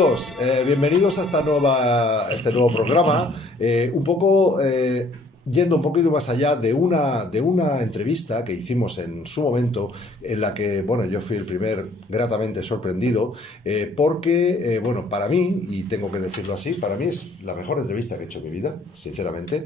amigos? Bienvenidos a este nuevo programa. Yendo un poquito más allá de una entrevista que hicimos en su momento, en la que, bueno, yo fui el primer gratamente sorprendido, porque, bueno, para mí, y tengo que decirlo así, para mí es la mejor entrevista que he hecho en mi vida, sinceramente,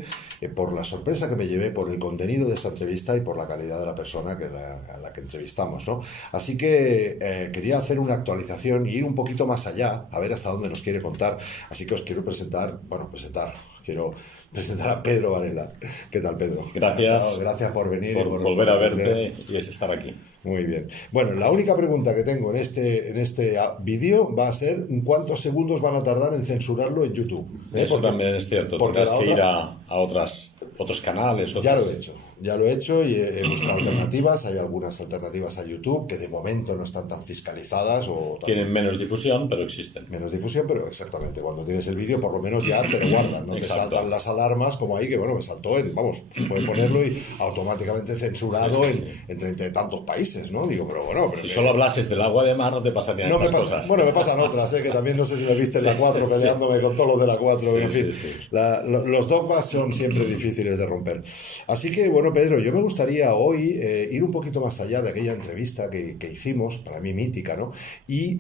por la sorpresa que me llevé, por el contenido de esa entrevista y por la calidad de la persona a la que entrevistamos, ¿no? Así que quería hacer una actualización y ir un poquito más allá, a ver hasta dónde nos quiere contar. Así que os quiero quiero presentar a Pedro Varela. ¿Qué tal, Pedro? Gracias. Gracias por venir. Por volver a verte y estar aquí. Muy bien. Bueno, la única pregunta que tengo en este vídeo va a ser ¿cuántos segundos van a tardar en censurarlo en YouTube? Eso también es cierto. Tendrás que ir a otros canales. Ya lo he hecho y he buscado alternativas. Hay algunas alternativas a YouTube que de momento no están tan fiscalizadas. Tienen menos difusión, pero existen. Menos difusión, pero exactamente. Cuando tienes el vídeo, por lo menos ya te lo guardan. No te saltan las alarmas como ahí, que bueno, me saltó pueden ponerlo y automáticamente censurado en 30 y tantos países, ¿no? Digo, pero bueno... Si solo hablases del agua de mar, no te pasarían estas cosas. Bueno, me pasan otras, que también no sé si me viste en la 4 peleándome con todos los de la 4, en fin. Los dogmas son siempre difíciles de romper. Así que, bueno, Pedro, yo me gustaría hoy ir un poquito más allá de aquella entrevista que hicimos, para mí mítica, ¿no? Y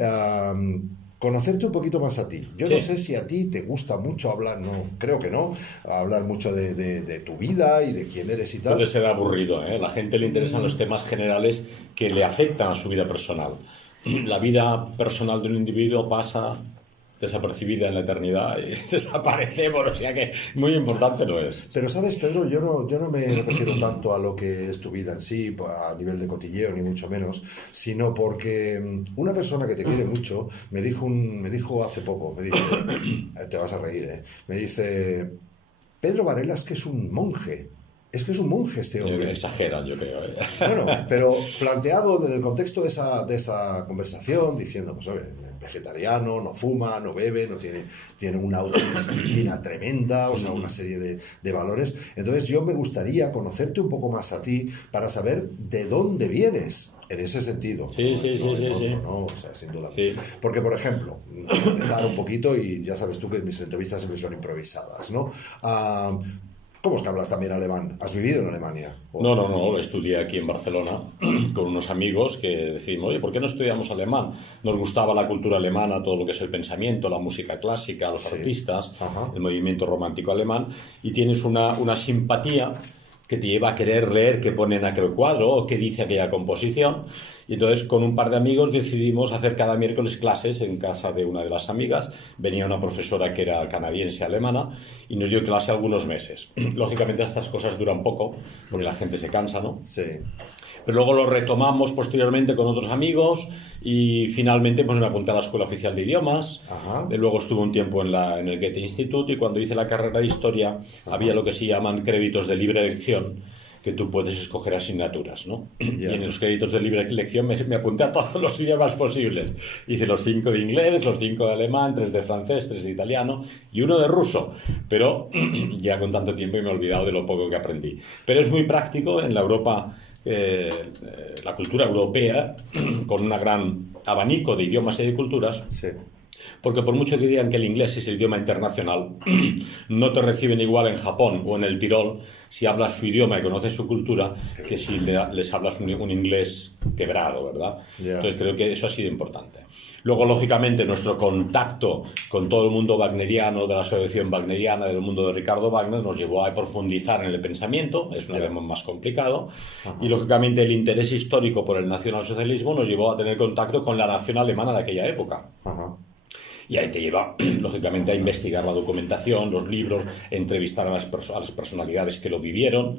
conocerte un poquito más a ti. Yo no sé si a ti te gusta mucho hablar, no, creo que no, hablar mucho de tu vida y de quién eres y tal. Puede ser aburrido, ¿eh? A la gente le interesan los temas generales que le afectan a su vida personal. La vida personal de un individuo pasa desapercibida en la eternidad y desaparecemos, o sea que muy importante no es. Pero sabes, Pedro, yo no me refiero tanto a lo que es tu vida en sí, a nivel de cotilleo, ni mucho menos, sino porque una persona que te quiere mucho me dijo hace poco, te vas a reír, me dice, Pedro Varela es que es un monje. Es que es un monje este hombre. Exageran, yo creo. Bueno, pero planteado en el contexto de esa conversación, diciendo, pues, oye, vegetariano, no fuma, no bebe, tiene una autodisciplina tremenda, o sea, una serie de valores. Entonces yo me gustaría conocerte un poco más a ti para saber de dónde vienes. En ese sentido. Sí. O sea, sin duda. Sí. Porque, por ejemplo, empezar un poquito, y ya sabes tú que mis entrevistas siempre son improvisadas, ¿no? ¿Cómo es que hablas también alemán? ¿Has vivido en Alemania? No, estudié aquí en Barcelona con unos amigos que decimos, oye, ¿por qué no estudiamos alemán? Nos gustaba la cultura alemana, todo lo que es el pensamiento, la música clásica, los artistas, el movimiento romántico alemán, y tienes una simpatía que te lleva a querer leer qué pone en aquel cuadro o qué dice aquella composición. Y entonces con un par de amigos decidimos hacer cada miércoles clases en casa de una de las amigas. Venía una profesora que era canadiense alemana y nos dio clase algunos meses. Lógicamente estas cosas duran poco porque la gente se cansa, ¿no? Sí. Pero luego lo retomamos posteriormente con otros amigos y finalmente pues me apunté a la Escuela Oficial de Idiomas. Luego estuve un tiempo en el Goethe Institut y cuando hice la carrera de Historia había lo que se llaman créditos de libre elección, que tú puedes escoger asignaturas, ¿no? Y en los créditos de libre elección me apunté a todos los idiomas posibles. Hice los 5 de inglés, los 5 de alemán, 3 de francés, 3 de italiano y 1 de ruso. Pero ya con tanto tiempo me he olvidado de lo poco que aprendí. Pero es muy práctico en la Europa, la cultura europea, con un gran abanico de idiomas y de culturas. Sí. Porque por mucho que digan que el inglés es el idioma internacional, no te reciben igual en Japón o en el Tirol si hablas su idioma y conoces su cultura que si les hablas un inglés quebrado, ¿verdad? Entonces creo que eso ha sido importante. Luego, lógicamente, nuestro contacto con todo el mundo wagneriano, de la asociación wagneriana, del mundo de Ricardo Wagner, nos llevó a profundizar en el pensamiento, es un tema más complicado, y lógicamente el interés histórico por el nacionalsocialismo nos llevó a tener contacto con la nación alemana de aquella época. Y ahí te lleva, lógicamente, a investigar la documentación, los libros, entrevistar a las personalidades que lo vivieron,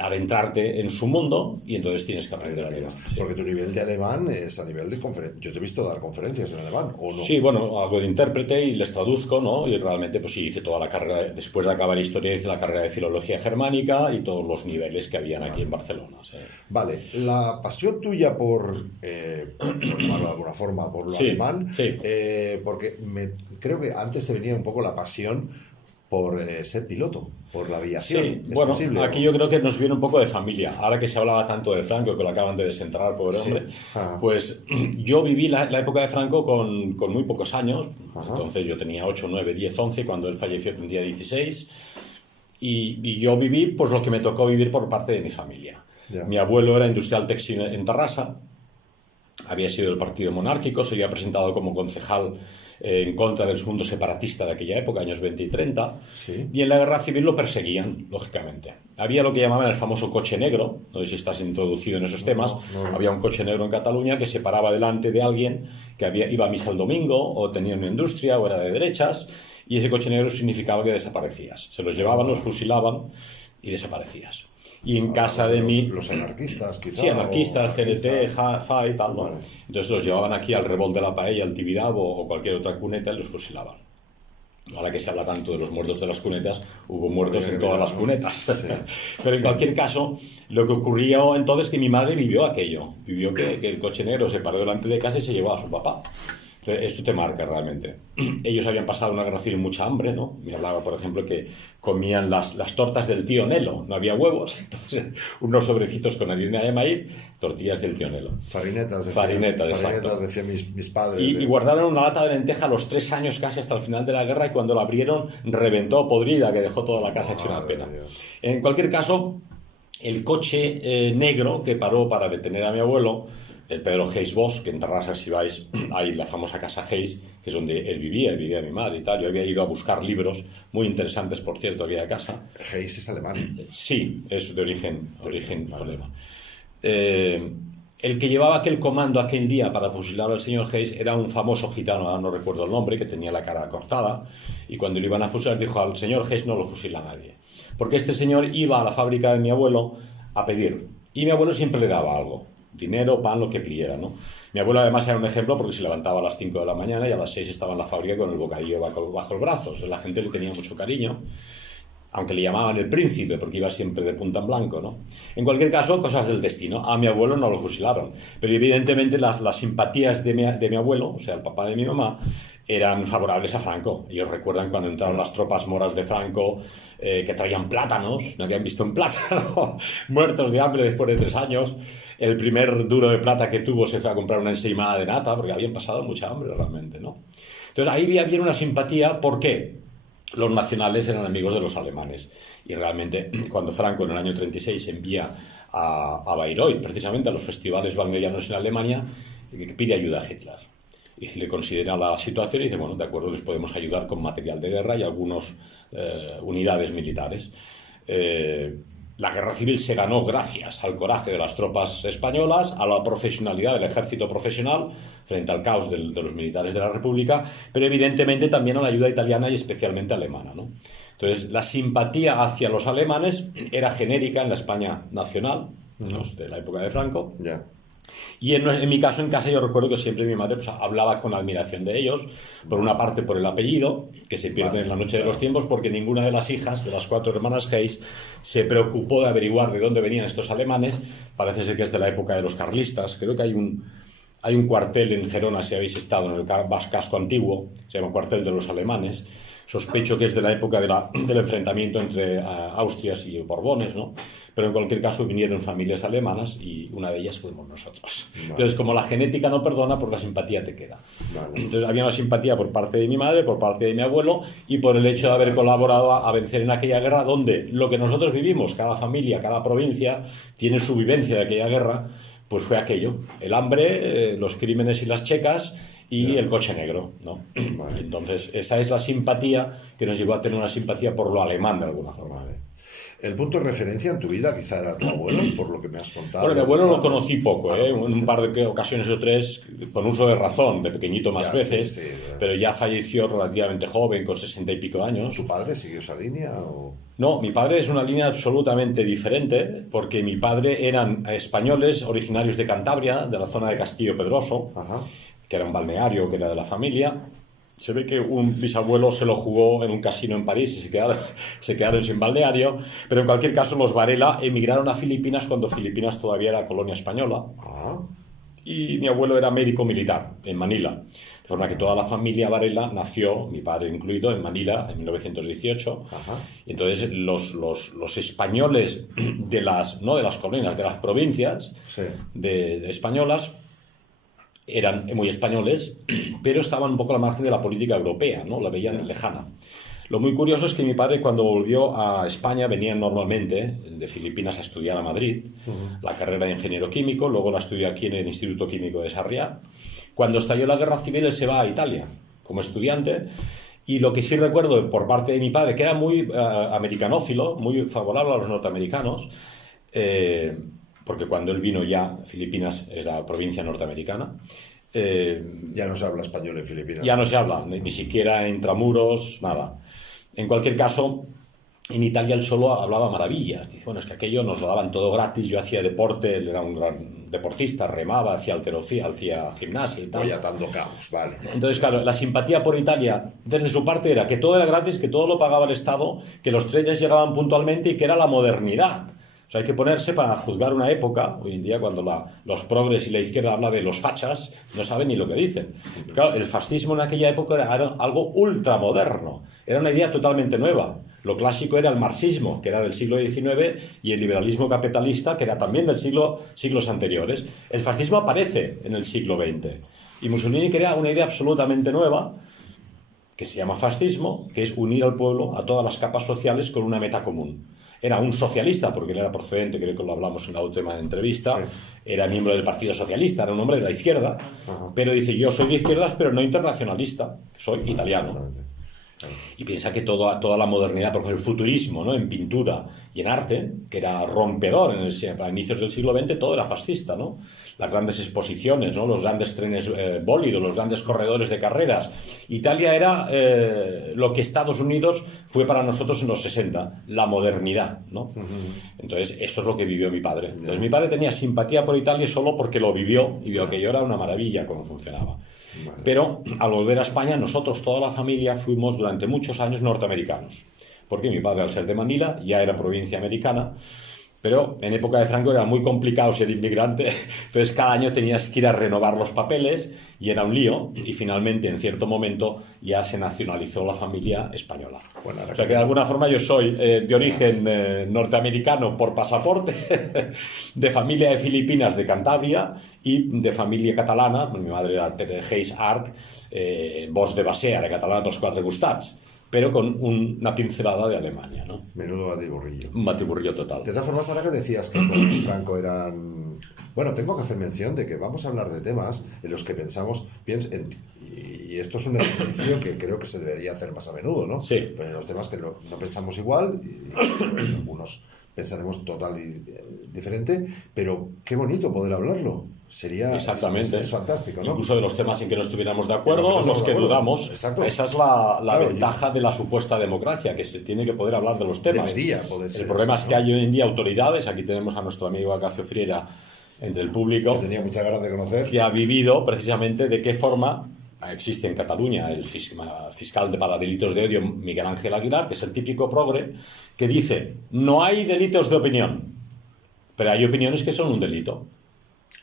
adentrarte en su mundo y entonces tienes que aprender alemán. Sí. Porque tu nivel de alemán es a nivel de conferencia. Yo te he visto dar conferencias en alemán, ¿o no? Sí, bueno, hago de intérprete y les traduzco, ¿no? Y realmente, pues sí, hice toda la carrera, después de acabar historia, hice la carrera de filología germánica y todos los niveles que habían aquí en Barcelona. ¿Sí? Vale, la pasión tuya por llamarlo de alguna forma, por lo alemán, porque creo que antes te venía un poco la pasión por ser piloto, por la aviación. Sí, ¿Es bueno, posible, aquí o? yo creo que nos viene un poco de familia. Ahora que se hablaba tanto de Franco, que lo acaban de desenterrar, pobre Sí. hombre, Ajá. pues yo viví la época de Franco con muy pocos años. Ajá. Entonces yo tenía 8, 9, 10, 11, cuando él falleció tendría 16. Y yo viví pues lo que me tocó vivir por parte de mi familia. Ya. Mi abuelo era industrial textil en Tarrasa, había sido del partido monárquico, se había presentado como concejal en contra del segundo separatista de aquella época, años 20 y 30, Sí. y en la guerra civil lo perseguían, lógicamente. Había lo que llamaban el famoso coche negro, no sé si estás introducido en esos temas, no. había un coche negro en Cataluña que se paraba delante de alguien que iba a misa el domingo, o tenía una industria, o era de derechas, y ese coche negro significaba que desaparecías. Se los llevaban, los fusilaban y desaparecías. Y en casa de Los anarquistas, quizá. Sí, anarquistas, o CNT, FA y tal, ¿no? Vale. Entonces los llevaban aquí al Revolt de la Paella, al Tibidabo o cualquier otra cuneta y los fusilaban. Ahora que se habla tanto de los muertos de las cunetas, hubo muertos en todas las cunetas. Pero en cualquier caso, lo que ocurrió entonces es que mi madre vivió aquello. Vivió que el coche negro se paró delante de casa y se llevó a su papá. Entonces, esto te marca realmente. Ellos habían pasado una guerra civil mucha hambre, ¿no? Me hablaba, por ejemplo, que comían las tortas del tío Nelo, no había huevos, entonces unos sobrecitos con harina de maíz, tortillas del tío Nelo. Farinetas, exacto. decían mis padres. Y guardaron una lata de lenteja los 3 años casi hasta el final de la guerra y cuando la abrieron reventó podrida, que dejó toda la casa hecha una pena. En cualquier caso, el coche negro que paró para detener a mi abuelo, el Pedro Geis Bosch, que en Tarrasa, si vais, hay la famosa casa Geis, que es donde él vivía mi madre y tal. Yo había ido a buscar libros, muy interesantes, por cierto, aquella casa. Geis es alemán. Sí, es de origen alemán. El que llevaba aquel comando aquel día para fusilar al señor Geis era un famoso gitano, ahora no recuerdo el nombre, que tenía la cara cortada, y cuando lo iban a fusilar dijo: al señor Geis no lo fusila nadie. Porque este señor iba a la fábrica de mi abuelo a pedir, y mi abuelo siempre le daba algo. Dinero, pan, lo que pidiera, ¿no? Mi abuelo además era un ejemplo porque se levantaba a las 5 de la mañana y a las 6 estaba en la fábrica con el bocadillo bajo el brazo. O sea, la gente le tenía mucho cariño, aunque le llamaban el príncipe porque iba siempre de punta en blanco, ¿no? En cualquier caso, cosas del destino. A mi abuelo no lo fusilaron, pero evidentemente las simpatías de mi abuelo, o sea, el papá de mi mamá, eran favorables a Franco. Ellos recuerdan cuando entraron las tropas moras de Franco, que traían plátanos, no habían visto un plátano, muertos de hambre después de 3 años. El primer duro de plata que tuvo se fue a comprar una ensaimada de nata, porque habían pasado mucha hambre realmente, ¿no? Entonces ahí había una simpatía. ¿Por qué? Los nacionales eran amigos de los alemanes. Y realmente cuando Franco en el año 36 envía a Bayreuth, precisamente a los festivales wagnerianos en Alemania, pide ayuda a Hitler. Y le considera la situación y dice: bueno, de acuerdo, les podemos ayudar con material de guerra y algunas unidades militares. La guerra civil se ganó gracias al coraje de las tropas españolas, a la profesionalidad del ejército profesional frente al caos de los militares de la República, pero evidentemente también a la ayuda italiana y especialmente alemana, ¿no? Entonces, la simpatía hacia los alemanes era genérica en la España nacional, ¿no?, de la época de Franco. Ya. Y en mi caso, en casa, yo recuerdo que siempre mi madre pues, hablaba con admiración de ellos, por una parte por el apellido, que se pierde en la noche de los tiempos, porque ninguna de las hijas de las 4 hermanas Geis se preocupó de averiguar de dónde venían estos alemanes. Parece ser que es de la época de los carlistas. Creo que hay un cuartel en Gerona, si habéis estado, en el casco antiguo, se llama Cuartel de los Alemanes. Sospecho que es de la época del enfrentamiento entre Austrias y Borbones, ¿no? Pero en cualquier caso vinieron familias alemanas y una de ellas fuimos nosotros. Vale. Entonces, como la genética no perdona, pues la simpatía te queda. Vale. Entonces, había una simpatía por parte de mi madre, por parte de mi abuelo y por el hecho de haber colaborado a vencer en aquella guerra, donde lo que nosotros vivimos, cada familia, cada provincia, tiene su vivencia de aquella guerra, pues fue aquello: el hambre, los crímenes y las checas y el coche negro, ¿no? Vale. Entonces, esa es la simpatía que nos llevó a tener una simpatía por lo alemán de alguna forma. Vale. El punto de referencia en tu vida quizá era tu abuelo, por lo que me has contado. Bueno, mi abuelo lo conocí poco, en un par de ocasiones o 3, con uso de razón, de pequeñito más veces, sí, pero ya falleció relativamente joven, con 60 y pico años. ¿Tu padre siguió esa línea o...? No, mi padre es una línea absolutamente diferente, porque mi padre eran españoles originarios de Cantabria, de la zona de Castillo Pedroso, que era un balneario que era de la familia. Se ve que un bisabuelo se lo jugó en un casino en París y se quedaron sin balneario, pero en cualquier caso los Varela emigraron a Filipinas cuando Filipinas todavía era colonia española. Y mi abuelo era médico militar en Manila. De forma que toda la familia Varela nació, mi padre incluido, en Manila en 1918. Ajá. Y entonces los españoles no de las colonias, de las provincias Sí. de españolas, eran muy españoles, pero estaban un poco a la margen de la política europea, ¿no? La veían lejana. Lo muy curioso es que mi padre, cuando volvió a España, venía normalmente de Filipinas a estudiar a Madrid, la carrera de ingeniero químico, luego la estudió aquí en el Instituto Químico de Sarriá. Cuando estalló la Guerra Civil, él se va a Italia como estudiante, y lo que sí recuerdo por parte de mi padre, que era muy americanófilo, muy favorable a los norteamericanos, porque cuando él vino ya, Filipinas es la provincia norteamericana, Ya no se habla español en Filipinas. ya no se habla, ni siquiera intramuros, nada. En cualquier caso, en Italia él solo hablaba maravillas. Dice, bueno, es que aquello nos lo daban todo gratis, yo hacía deporte, él era un gran deportista, remaba, hacía halterofía, hacía gimnasia y tal. Voy atando cabos, vale. Entonces, claro, la simpatía por Italia desde su parte era que todo era gratis, que todo lo pagaba el Estado, que los trenes llegaban puntualmente y que era la modernidad. O sea, hay que ponerse para juzgar una época, hoy en día cuando los progres y la izquierda habla de los fachas, no saben ni lo que dicen. Pero claro, el fascismo en aquella época era algo ultramoderno, era una idea totalmente nueva. Lo clásico era el marxismo, que era del siglo XIX, y el liberalismo capitalista, que era también del siglos anteriores. El fascismo aparece en el siglo XX. Y Mussolini crea una idea absolutamente nueva, que se llama fascismo, que es unir al pueblo, a todas las capas sociales, con una meta común. Era un socialista, porque él era procedente, creo que lo hablamos en la última entrevista, sí. Era miembro del Partido Socialista, era un hombre de la izquierda, pero dice, yo soy de izquierdas, pero no internacionalista, soy italiano. Y piensa que toda la modernidad, por ejemplo, el futurismo, ¿no? En pintura y en arte, que era rompedor a inicios del siglo XX, todo era fascista, ¿no? Las grandes exposiciones, ¿no? Los grandes trenes bólidos, los grandes corredores de carreras. Italia era lo que Estados Unidos fue para nosotros en los 60, la modernidad, ¿no? Entonces, esto es lo que vivió mi padre. Entonces, mi padre tenía simpatía por Italia solo porque lo vivió y vio que yo era una maravilla cómo funcionaba. Vale. Pero al volver a España, nosotros, toda la familia, fuimos durante muchos años norteamericanos. Porque mi padre, al ser de Manila, ya era provincia americana. Pero en época de Franco era muy complicado ser inmigrante, entonces cada año tenías que ir a renovar los papeles y era un lío, y finalmente en cierto momento ya se nacionalizó la familia española. Bueno, o sea que de alguna forma yo soy de origen norteamericano por pasaporte, de familia de Filipinas de Cantabria y de familia catalana, mi madre era de Geis Arc, vos de Basea, de catalana dels Quatre Costats, pero con una pincelada de Alemania, ¿no? Menudo batiburrillo. Un batiburrillo total. De todas formas, ahora que decías que con Franco eran... Bueno, tengo que hacer mención de que vamos a hablar de temas en los que pensamos... Y esto es un ejercicio que creo que se debería hacer más a menudo, ¿no? Sí. Pero en los temas que no pensamos igual, y algunos pensaremos total y diferente, pero qué bonito poder hablarlo. Sería... Exactamente. Es fantástico, ¿no? Incluso de los temas en que no estuviéramos de acuerdo, o los que dudamos. Exacto. Esa es la ventaja de la supuesta democracia, que se tiene que poder hablar de los temas. Debería poder ser. El problema es que hay hoy en día autoridades, aquí tenemos a nuestro amigo Acacio Friera entre el público, que tenía muchas ganas de conocer, que ha vivido precisamente de qué forma existe en Cataluña el fiscal para delitos de odio, Miguel Ángel Aguilar, que es el típico progre, que dice, no hay delitos de opinión, pero hay opiniones que son un delito.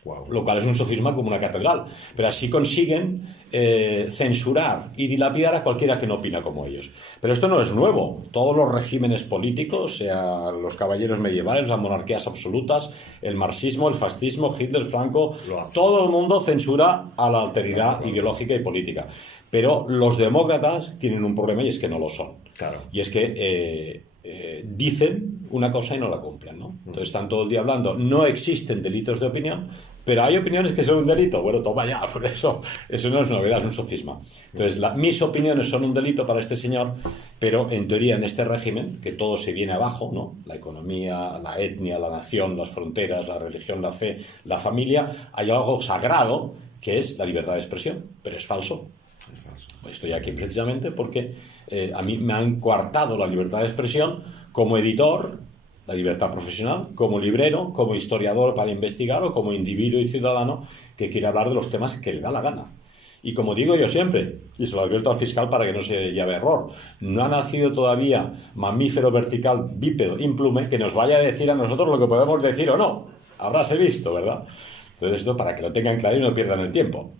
Wow. Lo cual es un sofisma como una catedral. Pero así consiguen censurar y dilapidar a cualquiera que no opina como ellos. Pero esto no es nuevo. Todos los regímenes políticos, sea los caballeros medievales, las monarquías absolutas, el marxismo, el fascismo, Hitler, Franco, todo el mundo censura a la alteridad ideológica y política. Pero los demócratas tienen un problema y es que no lo son. Claro. Y es que dicen una cosa y no la cumplen, ¿no? Entonces están todo el día hablando, no existen delitos de opinión, pero hay opiniones que son un delito. Bueno, toma ya, por eso no es novedad, es un sofisma. Entonces, mis opiniones son un delito para este señor, pero en teoría en este régimen, que todo se viene abajo, ¿no? La economía, la etnia, la nación, las fronteras, la religión, la fe, la familia, hay algo sagrado que es la libertad de expresión, pero es falso. Pues estoy aquí precisamente porque a mí me han coartado la libertad de expresión como editor, la libertad profesional, como librero, como historiador para investigar o como individuo y ciudadano que quiere hablar de los temas que le da la gana. Y como digo yo siempre, y se lo advierto al fiscal para que no se lleve error, no ha nacido todavía mamífero vertical bípedo implume que nos vaya a decir a nosotros lo que podemos decir o no. Habráse visto, ¿verdad? Entonces esto para que lo tengan claro y no pierdan el tiempo.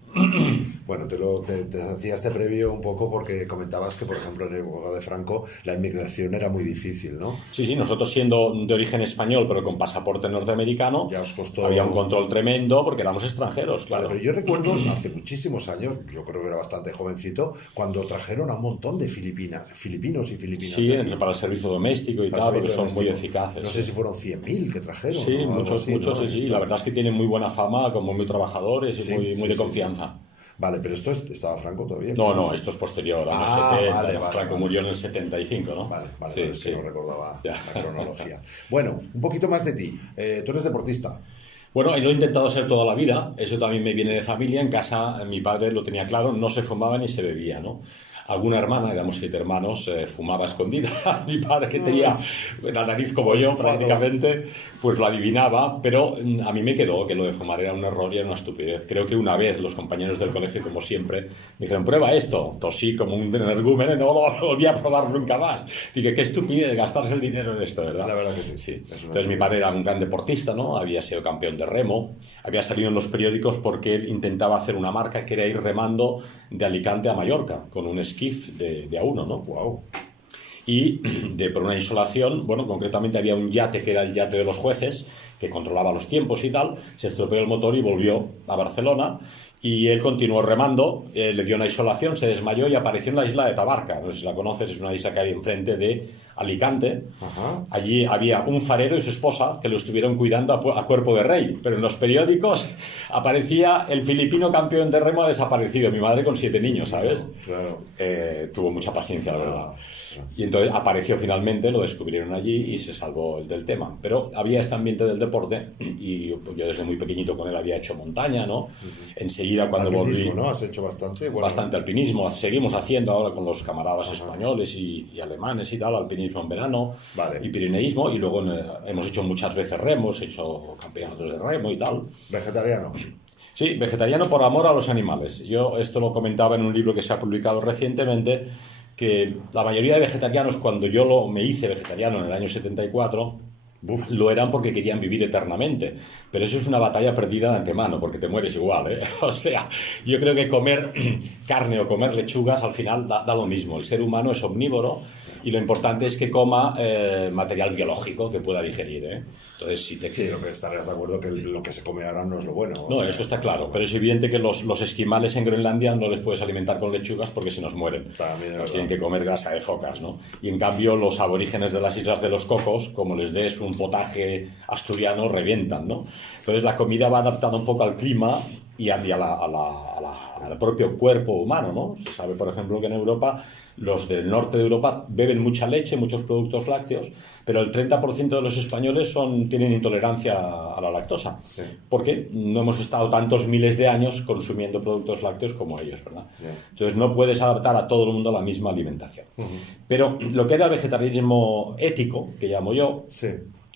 Bueno, te hacía este previo un poco porque comentabas que, por ejemplo, en el época de Franco la inmigración era muy difícil, ¿no? Sí, sí, nosotros siendo de origen español, pero con pasaporte norteamericano, Ya os costó... había un control tremendo porque éramos extranjeros, claro. Vale, pero yo recuerdo hace muchísimos años, yo creo que era bastante jovencito, cuando trajeron a un montón de filipinos y filipinas. Sí, para el servicio doméstico y tal, porque son muy eficaces. No sé si fueron 100.000 que trajeron. Sí, ¿no? muchos, así, muchos, ¿no? sí. La verdad es que tienen muy buena fama, como muy trabajadores y Sí, muy de confianza. Sí. Vale, pero esto estaba Franco todavía. No, esto es posterior, a los 70. Vale, Franco murió en el 75, ¿no? Vale, Sí, es que no recordaba la cronología. Bueno, un poquito más de ti. Tú eres deportista. Bueno, y lo he intentado ser toda la vida, eso también me viene de familia, en casa mi padre lo tenía claro, no se fumaba ni se bebía, ¿no? Alguna hermana, éramos 7 hermanos, fumaba escondida, mi padre que tenía la nariz como yo prácticamente, pues lo adivinaba, pero a mí me quedó que lo de fumar era un error y era una estupidez. Creo que una vez los compañeros del colegio, como siempre, me dijeron, prueba esto, tosí como un energúmeno, no lo volví a probar nunca más. Dije, qué estupidez gastarse el dinero en esto, ¿verdad? La verdad que sí. Entonces mi padre era un gran deportista, ¿no? Había sido campeón de remo, había salido en los periódicos porque él intentaba hacer una marca que era ir remando de Alicante a Mallorca con un esquif de A1, ¿no? Wow. Y por una insolación, bueno, concretamente había un yate que era el yate de los jueces, que controlaba los tiempos y tal, se estropeó el motor y volvió a Barcelona. Y él continuó remando, le dio una insolación, se desmayó y apareció en la isla de Tabarca. No sé si la conoces, es una isla que hay enfrente de Alicante. Ajá. Allí había un farero y su esposa que lo estuvieron cuidando a cuerpo de rey. Pero en los periódicos aparecía el filipino campeón de remo ha desaparecido. Mi madre con 7 niños, ¿sabes? Claro. Tuvo mucha paciencia, la verdad. Y entonces apareció finalmente, lo descubrieron allí y se salvó el del tema. Pero había este ambiente del deporte y yo desde muy pequeñito con él había hecho montaña, ¿no? Enseguida cuando alpinismo, volví... ¿no? ¿Has hecho bastante? Bueno, bastante alpinismo. Seguimos haciendo ahora con los camaradas españoles y alemanes y tal, alpinismo en verano y pirineísmo. Y luego hemos hecho muchas veces remo, hemos hecho campeonatos de remo y tal. ¿Vegetariano? Sí, vegetariano por amor a los animales. Yo esto lo comentaba en un libro que se ha publicado recientemente, que la mayoría de vegetarianos, cuando yo me hice vegetariano en el año 74, lo eran porque querían vivir eternamente. Pero eso es una batalla perdida de antemano, porque te mueres igual, ¿eh? O sea, yo creo que comer carne o comer lechugas al final da lo mismo. El ser humano es omnívoro y lo importante es que coma material biológico que pueda digerir, ¿eh? Entonces, si te... Sí, lo que estarías de acuerdo que lo que se come ahora no es lo bueno. No, eso está claro, pero es evidente que los esquimales en Groenlandia no les puedes alimentar con lechugas porque se nos mueren. Nos tienen que comer grasa de focas, ¿no? Y en cambio los aborígenes de las Islas de los Cocos, como les des un potaje asturiano, revientan, ¿no? Entonces la comida va adaptada un poco al clima y al propio cuerpo humano, ¿no? Se sabe, por ejemplo, que en Europa, los del norte de Europa beben mucha leche, muchos productos lácteos, pero el 30% de los españoles tienen intolerancia a la lactosa, sí. Porque no hemos estado tantos miles de años consumiendo productos lácteos como ellos, ¿verdad? Yeah. Entonces no puedes adaptar a todo el mundo la misma alimentación. Pero lo que era el vegetarianismo ético, que llamo yo, sí.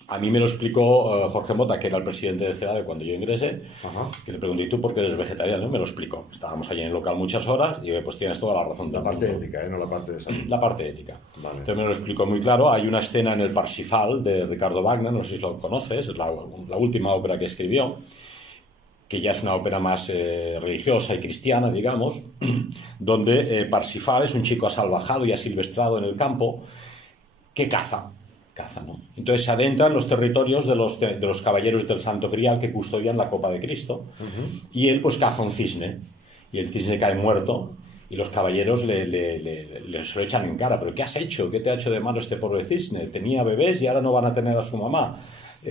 A mí me lo explicó Jorge Mota, que era el presidente de CEDAVE cuando yo ingresé. Ajá. Que le pregunté, ¿y tú por qué eres vegetariano? Me lo explicó. Estábamos allí en el local muchas horas y pues tienes toda la razón. La parte ética, no la parte de salud. La parte ética. Vale. Entonces me lo explicó muy claro. Hay una escena en el Parsifal de Ricardo Wagner, no sé si lo conoces, es la última ópera que escribió, que ya es una ópera más religiosa y cristiana, digamos, donde Parsifal es un chico asalvajado y asilvestrado en el campo que caza, ¿no? Entonces se adentra en los territorios de los caballeros del Santo Grial que custodian la Copa de Cristo. Y él pues caza un cisne y el cisne cae muerto y los caballeros se lo echan en cara. ¿Pero qué has hecho? ¿Qué te ha hecho de malo este pobre cisne? Tenía bebés y ahora no van a tener a su mamá.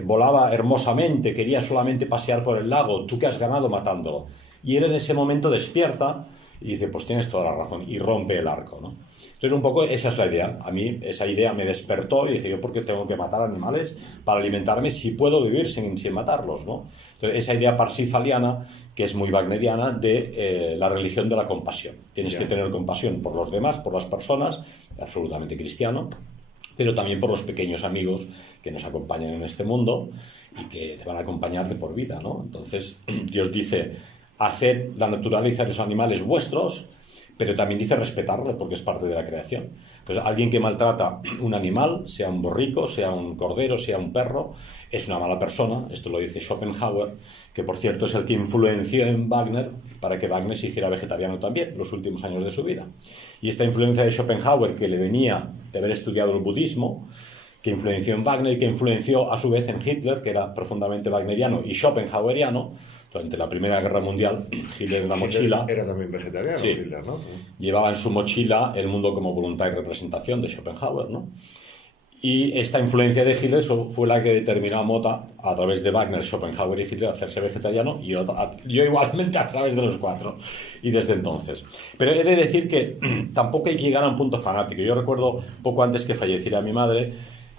Volaba hermosamente, quería solamente pasear por el lago. ¿Tú qué has ganado matándolo? Y él en ese momento despierta y dice, pues tienes toda la razón, y rompe el arco, ¿no? Entonces, un poco esa es la idea. A mí esa idea me despertó y dije, ¿yo por qué tengo que matar animales para alimentarme si puedo vivir sin matarlos, ¿no? Entonces, esa idea parsifaliana, que es muy wagneriana, de la religión de la compasión. Tienes que tener compasión por los demás, por las personas, absolutamente cristiano, pero también por los pequeños amigos que nos acompañan en este mundo y que te van a acompañar de por vida, ¿no? Entonces, Dios dice, haced la naturaleza de los animales vuestros, pero también dice respetarlo porque es parte de la creación. Entonces, alguien que maltrata un animal, sea un borrico, sea un cordero, sea un perro, es una mala persona. Esto lo dice Schopenhauer, que por cierto es el que influenció en Wagner para que Wagner se hiciera vegetariano también los últimos años de su vida. Y esta influencia de Schopenhauer, que le venía de haber estudiado el budismo, que influenció en Wagner y que influenció a su vez en Hitler, que era profundamente wagneriano y schopenhaueriano. Durante la Primera Guerra Mundial, Hitler en la mochila... Era también vegetariano, sí, Hitler, ¿no? Llevaba en su mochila El mundo como voluntad y representación de Schopenhauer, ¿no? Y esta influencia de Hitler fue la que determinó a Mota, a través de Wagner, Schopenhauer y Hitler, a hacerse vegetariano, y yo igualmente a través de los cuatro, y desde entonces. Pero he de decir que tampoco hay que llegar a un punto fanático. Yo recuerdo, poco antes que falleciera mi madre,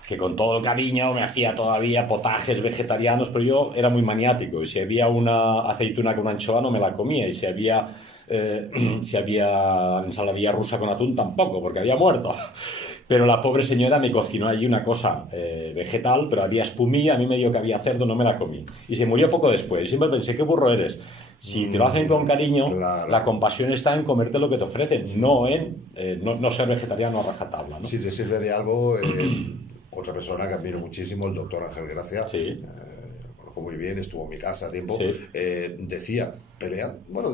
que con todo el cariño me hacía todavía potajes vegetarianos, pero yo era muy maniático, y si había una aceituna con anchoa no me la comía, y si había ensaladilla rusa con atún tampoco, porque había muerto. Pero la pobre señora me cocinó allí una cosa vegetal, pero había espumilla, a mí me dijo que había cerdo, no me la comí. Y se murió poco después. Siempre pensé, qué burro eres. Si te lo hacen con cariño, claro, la compasión está en comerte lo que te ofrecen, no en no ser vegetariano a rajatabla, ¿no? Si te sirve de algo, otra persona que admiro muchísimo, el doctor Ángel Gracia, sí, conozco muy bien, estuvo en mi casa a tiempo, sí, decía,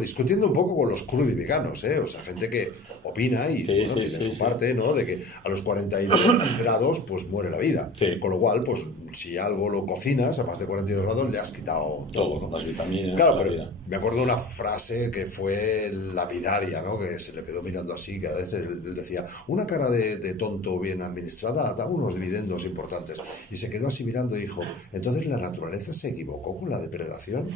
discutiendo un poco con los crudiveganos, o sea, gente que opina y sí, bueno, sí, tiene sí, su parte, ¿no? De que a los 42 grados pues muere la vida. Sí. Con lo cual, pues si algo lo cocinas a más de 42 grados le has quitado todo, ¿no? Las vitaminas, claro, la pero vida. Me acuerdo de una frase que fue lapidaria, ¿no? Que se le quedó mirando así, que a veces él decía, una cara de tonto bien administrada da unos dividendos importantes. Y se quedó así mirando y dijo, entonces la naturaleza se equivocó con la depredación.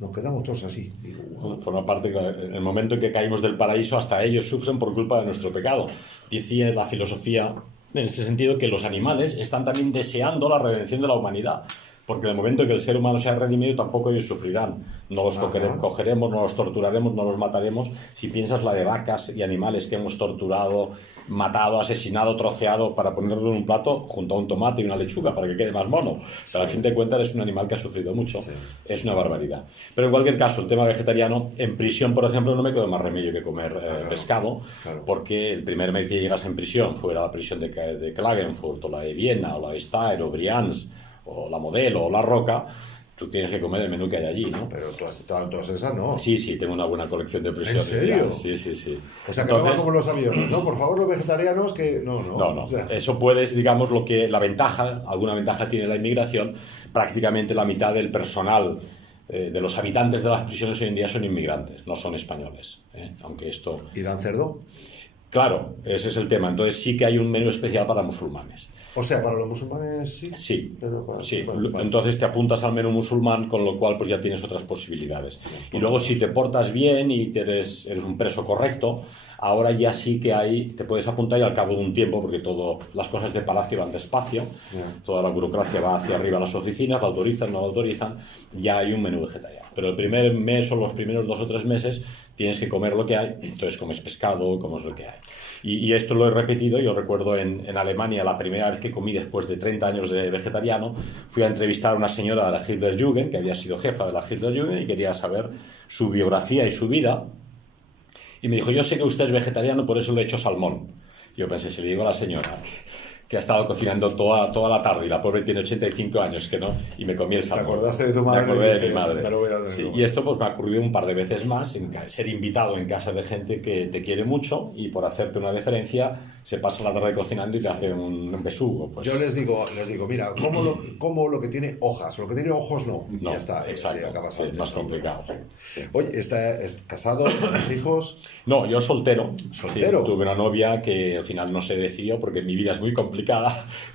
Nos quedamos todos así. Digo, wow. Forma parte, en el momento en que caímos del paraíso, hasta ellos sufren por culpa de nuestro pecado. Decía la filosofía, en ese sentido, que los animales están también deseando la redención de la humanidad. Porque en el momento en que el ser humano sea redimido, tampoco ellos sufrirán. No los cogeremos, no los torturaremos, no los mataremos. Si piensas la de vacas y animales que hemos torturado, matado, asesinado, troceado para ponerlo en un plato junto a un tomate y una lechuga para que quede más mono. Pero al fin de cuentas es un animal que ha sufrido mucho. Sí. Es una barbaridad. Pero en cualquier caso, el tema vegetariano, en prisión, por ejemplo, no me quedó más remedio que comer pescado, porque el primer mes que llegas en prisión, fuera la prisión de Klagenfurt, o la de Viena, o la de Steyr, o Briansk, o la Modelo, o la Roca, tú tienes que comer el menú que hay allí, ¿no? Pero tú has estado en todas esas, ¿no? Sí, tengo una buena colección de prisiones. ¿En serio? Sí. O sea, que no va como los aviones, ¿no? Por favor, los vegetarianos que... No. O sea, eso puedes, digamos, alguna ventaja tiene la inmigración, prácticamente la mitad del personal de los habitantes de las prisiones hoy en día son inmigrantes, no son españoles, aunque esto... ¿Y dan cerdo? Claro, ese es el tema. Entonces sí que hay un menú especial para musulmanes. O sea, para los musulmanes sí. Sí, pero para, sí. Bueno. Entonces te apuntas al menú musulmán, con lo cual pues ya tienes otras posibilidades. Y luego si te portas bien y eres un preso correcto, ahora ya sí que te puedes apuntar y al cabo de un tiempo, porque las cosas de palacio van despacio, toda la burocracia va hacia arriba a las oficinas, la autorizan, no la autorizan, ya hay un menú vegetariano. Pero el primer mes o los primeros 2 o 3 meses tienes que comer lo que hay, entonces comes pescado, comes lo que hay. Y esto lo he repetido, yo recuerdo en Alemania, la primera vez que comí después de 30 años de vegetariano, fui a entrevistar a una señora de la Hitlerjugend, que había sido jefa de la Hitlerjugend y quería saber su biografía y su vida. Y me dijo, yo sé que usted es vegetariano, por eso le he hecho salmón. Y yo pensé, si le digo a la señora que ha estado cocinando toda la tarde y la pobre tiene 85 años, que no, y me comí el salmón. ¿Te acordaste de tu madre? Me acordé de mi madre. Sí, y esto pues me ha ocurrido un par de veces más, ser invitado en casa de gente que te quiere mucho y por hacerte una deferencia se pasa la tarde cocinando y te hace un besugo. Pues. Yo les digo, mira, como lo que tiene hojas, lo que tiene ojos no. Ya está, exacto, acabas es más complicado. Sí. Oye, ¿estás casado? ¿Tienes hijos? No, yo soltero. ¿Soltero? Sí, tuve una novia que al final no se decidió porque mi vida es muy complicada,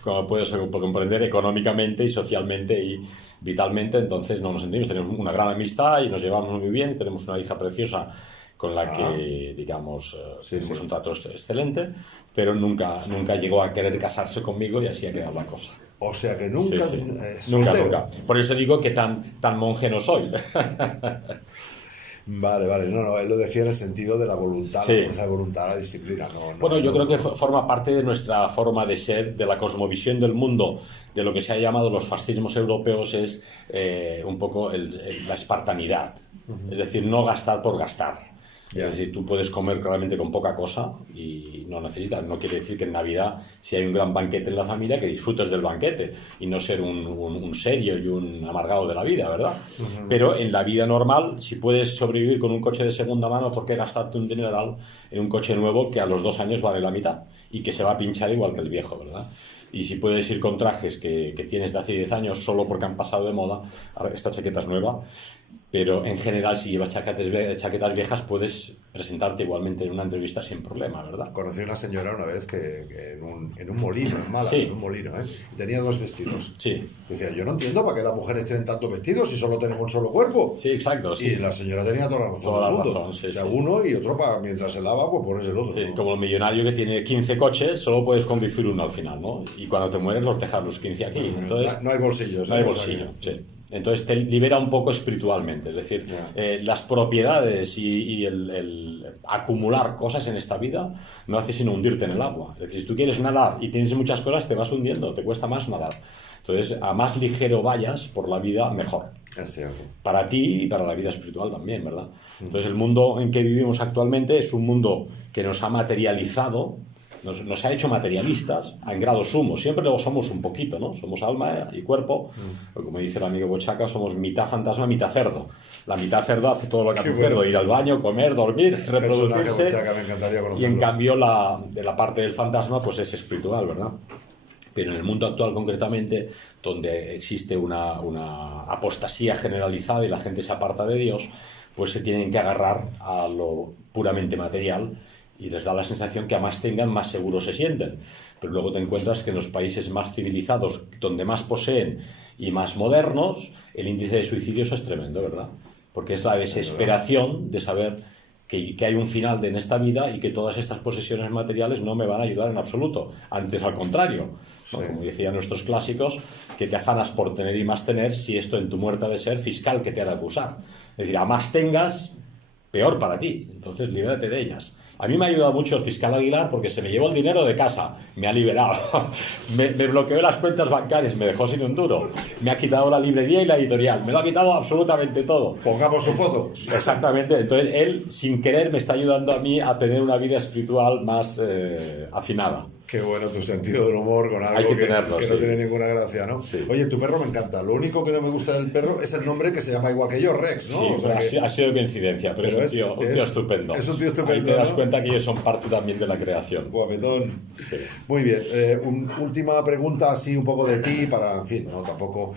como puedes comprender, económicamente y socialmente y vitalmente, entonces no nos sentimos, tenemos una gran amistad y nos llevamos muy bien, tenemos una hija preciosa con la que, digamos, tenemos un trato excelente, pero nunca llegó a querer casarse conmigo y así ha quedado la cosa. O sea que nunca... Sí. Nunca. Por eso digo que tan monje no soy. Vale. No, él lo decía en el sentido de la voluntad, la fuerza de voluntad, la disciplina. Bueno, yo creo que forma parte de nuestra forma de ser, de la cosmovisión del mundo, de lo que se ha llamado los fascismos europeos, es un poco la espartanidad. Es decir, no gastar por gastar. Ya. Es decir, tú puedes comer realmente con poca cosa y no necesitas. No quiere decir que en Navidad, si hay un gran banquete en la familia, que disfrutes del banquete y no ser un serio y un amargado de la vida, ¿verdad? Pero en la vida normal, si puedes sobrevivir con un coche de segunda mano, ¿por qué gastarte un dineral en un coche nuevo que a los 2 años vale la mitad y que se va a pinchar igual que el viejo, ¿verdad? Y si puedes ir con trajes que tienes de hace 10 años solo porque han pasado de moda, ahora esta chaqueta es nueva, pero en general si llevas chaquetas viejas puedes presentarte igualmente en una entrevista sin problema, ¿verdad? Conocí a una señora una vez que en un molino, en Málaga, Sí. en un molino, y tenía 2 vestidos. Sí, Decía, yo no entiendo para qué las mujeres tienen tantos vestidos si solo tenemos un solo cuerpo. sí, exacto. Sí. Y la señora tenía toda la razón Toda del la mundo. razón, sí, O sea, sí. uno y otro para mientras se lava, pues pones el otro. Sí, ¿no? como el millonario que tiene 15 coches, solo puedes conducir uno al final, ¿no? Y cuando te mueres los dejas los 15 aquí. Entonces, No hay bolsillos. no hay ¿eh? bolsillo, sí. Entonces te libera un poco espiritualmente, es decir, las propiedades y el acumular cosas en esta vida no hace sino hundirte en el agua. Es decir, si tú quieres nadar y tienes muchas cosas, te vas hundiendo, te cuesta más nadar. Entonces, a más ligero vayas por la vida, mejor. Es cierto. Para ti y para la vida espiritual también, ¿verdad? Entonces, el mundo en que vivimos actualmente es un mundo que nos ha materializado, nos ha hecho materialistas en grado sumo. Siempre lo somos un poquito, ¿no? Somos alma y cuerpo. O como dice el amigo Bochaca, somos mitad fantasma, mitad cerdo. La mitad cerdo hace todo lo que hace un cerdo, ir al baño, comer, dormir, reproducirse. Bochaca, me encantaría conocerlo. Y en cambio de la parte del fantasma pues es espiritual, ¿verdad? Pero en el mundo actual concretamente, donde existe una apostasía generalizada y la gente se aparta de Dios, pues se tienen que agarrar a lo puramente material y les da la sensación que a más tengan, más seguros se sienten. Pero luego te encuentras que en los países más civilizados, donde más poseen y más modernos, el índice de suicidios es tremendo, ¿verdad? Porque es la desesperación de saber que hay un final en esta vida y que todas estas posesiones materiales no me van a ayudar en absoluto. Antes, al contrario, ¿no? Sí. Como decían nuestros clásicos, que te afanas por tener y más tener, si esto en tu muerte ha de ser fiscal que te ha de acusar. Es decir, a más tengas, peor para ti. Entonces, libérate de ellas. A mí me ha ayudado mucho el fiscal Aguilar porque se me llevó el dinero de casa, me ha liberado, me bloqueó las cuentas bancarias, me dejó sin un duro, me ha quitado la librería y la editorial, me lo ha quitado absolutamente todo. Pongamos su foto. Exactamente, entonces él sin querer me está ayudando a mí a tener una vida espiritual más afinada. Qué bueno tu sentido del humor con algo Hay que que tenerlo, no sí. tiene ninguna gracia, ¿no? Sí. Oye, tu perro me encanta. Lo único que no me gusta del perro es el nombre que se llama igual que yo, Rex, ¿no? Sí, O sea que- ha sido coincidencia, pero, Pero es un tío estupendo. es un tío estupendo, Ahí te das ¿no? cuenta que ellos son parte también de la creación. Guapetón. Sí. Muy bien. Última pregunta así un poco de ti para, en fin, no tampoco.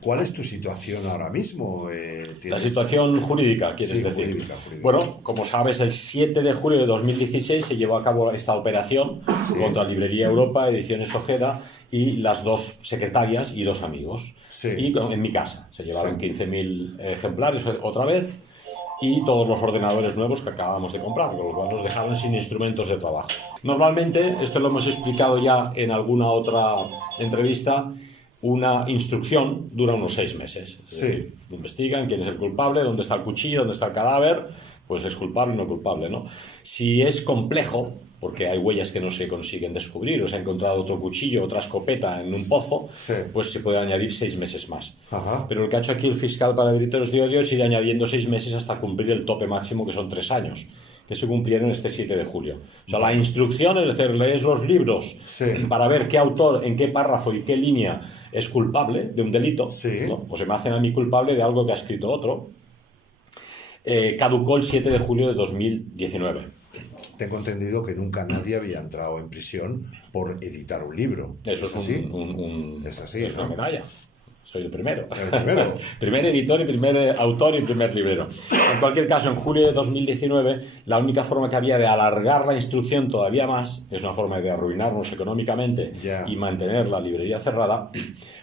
¿Cuál es tu situación ahora mismo? La ¿Tienes- situación jurídica, quieres Sí, decir. jurídica. Bueno, como sabes, el 7 de julio de 2016 se llevó a cabo esta operación contra Librería Europa, Ediciones Ojeda y las 2 secretarias y 2 amigos. Sí. Y en mi casa. Se llevaron Sí. 15.000 ejemplares otra vez y todos los ordenadores nuevos que acabamos de comprar, con lo cual nos dejaron sin instrumentos de trabajo. Normalmente, esto lo hemos explicado ya en alguna otra entrevista, una instrucción dura unos 6 meses. Es Sí. decir, investigan quién es el culpable, dónde está el cuchillo, dónde está el cadáver, pues es culpable o no culpable, ¿no? Si es complejo, porque hay huellas que no se consiguen descubrir, o se ha encontrado otro cuchillo, otra escopeta en un pozo, Sí. pues se puede añadir 6 meses más. Ajá. Pero lo que ha hecho aquí el fiscal para delitos de odio es ir añadiendo 6 meses hasta cumplir el tope máximo, que son 3 años, que se cumplieron este 7 de julio. O sea, la instrucción, es decir, lees los libros Sí. para ver qué autor, en qué párrafo y qué línea es culpable de un delito, Sí. ¿no? O se me hacen a mí culpable de algo que ha escrito otro. Caducó el 7 de julio de 2019. Tengo entendido que nunca nadie había entrado en prisión por editar un libro. Eso es así? es así, una ¿no? medalla. Soy el primero. El primero. Primer editor y primer autor y primer librero. En cualquier caso, en julio de 2019, la única forma que había de alargar la instrucción todavía más, es una forma de arruinarnos económicamente Ya. y mantener la librería cerrada,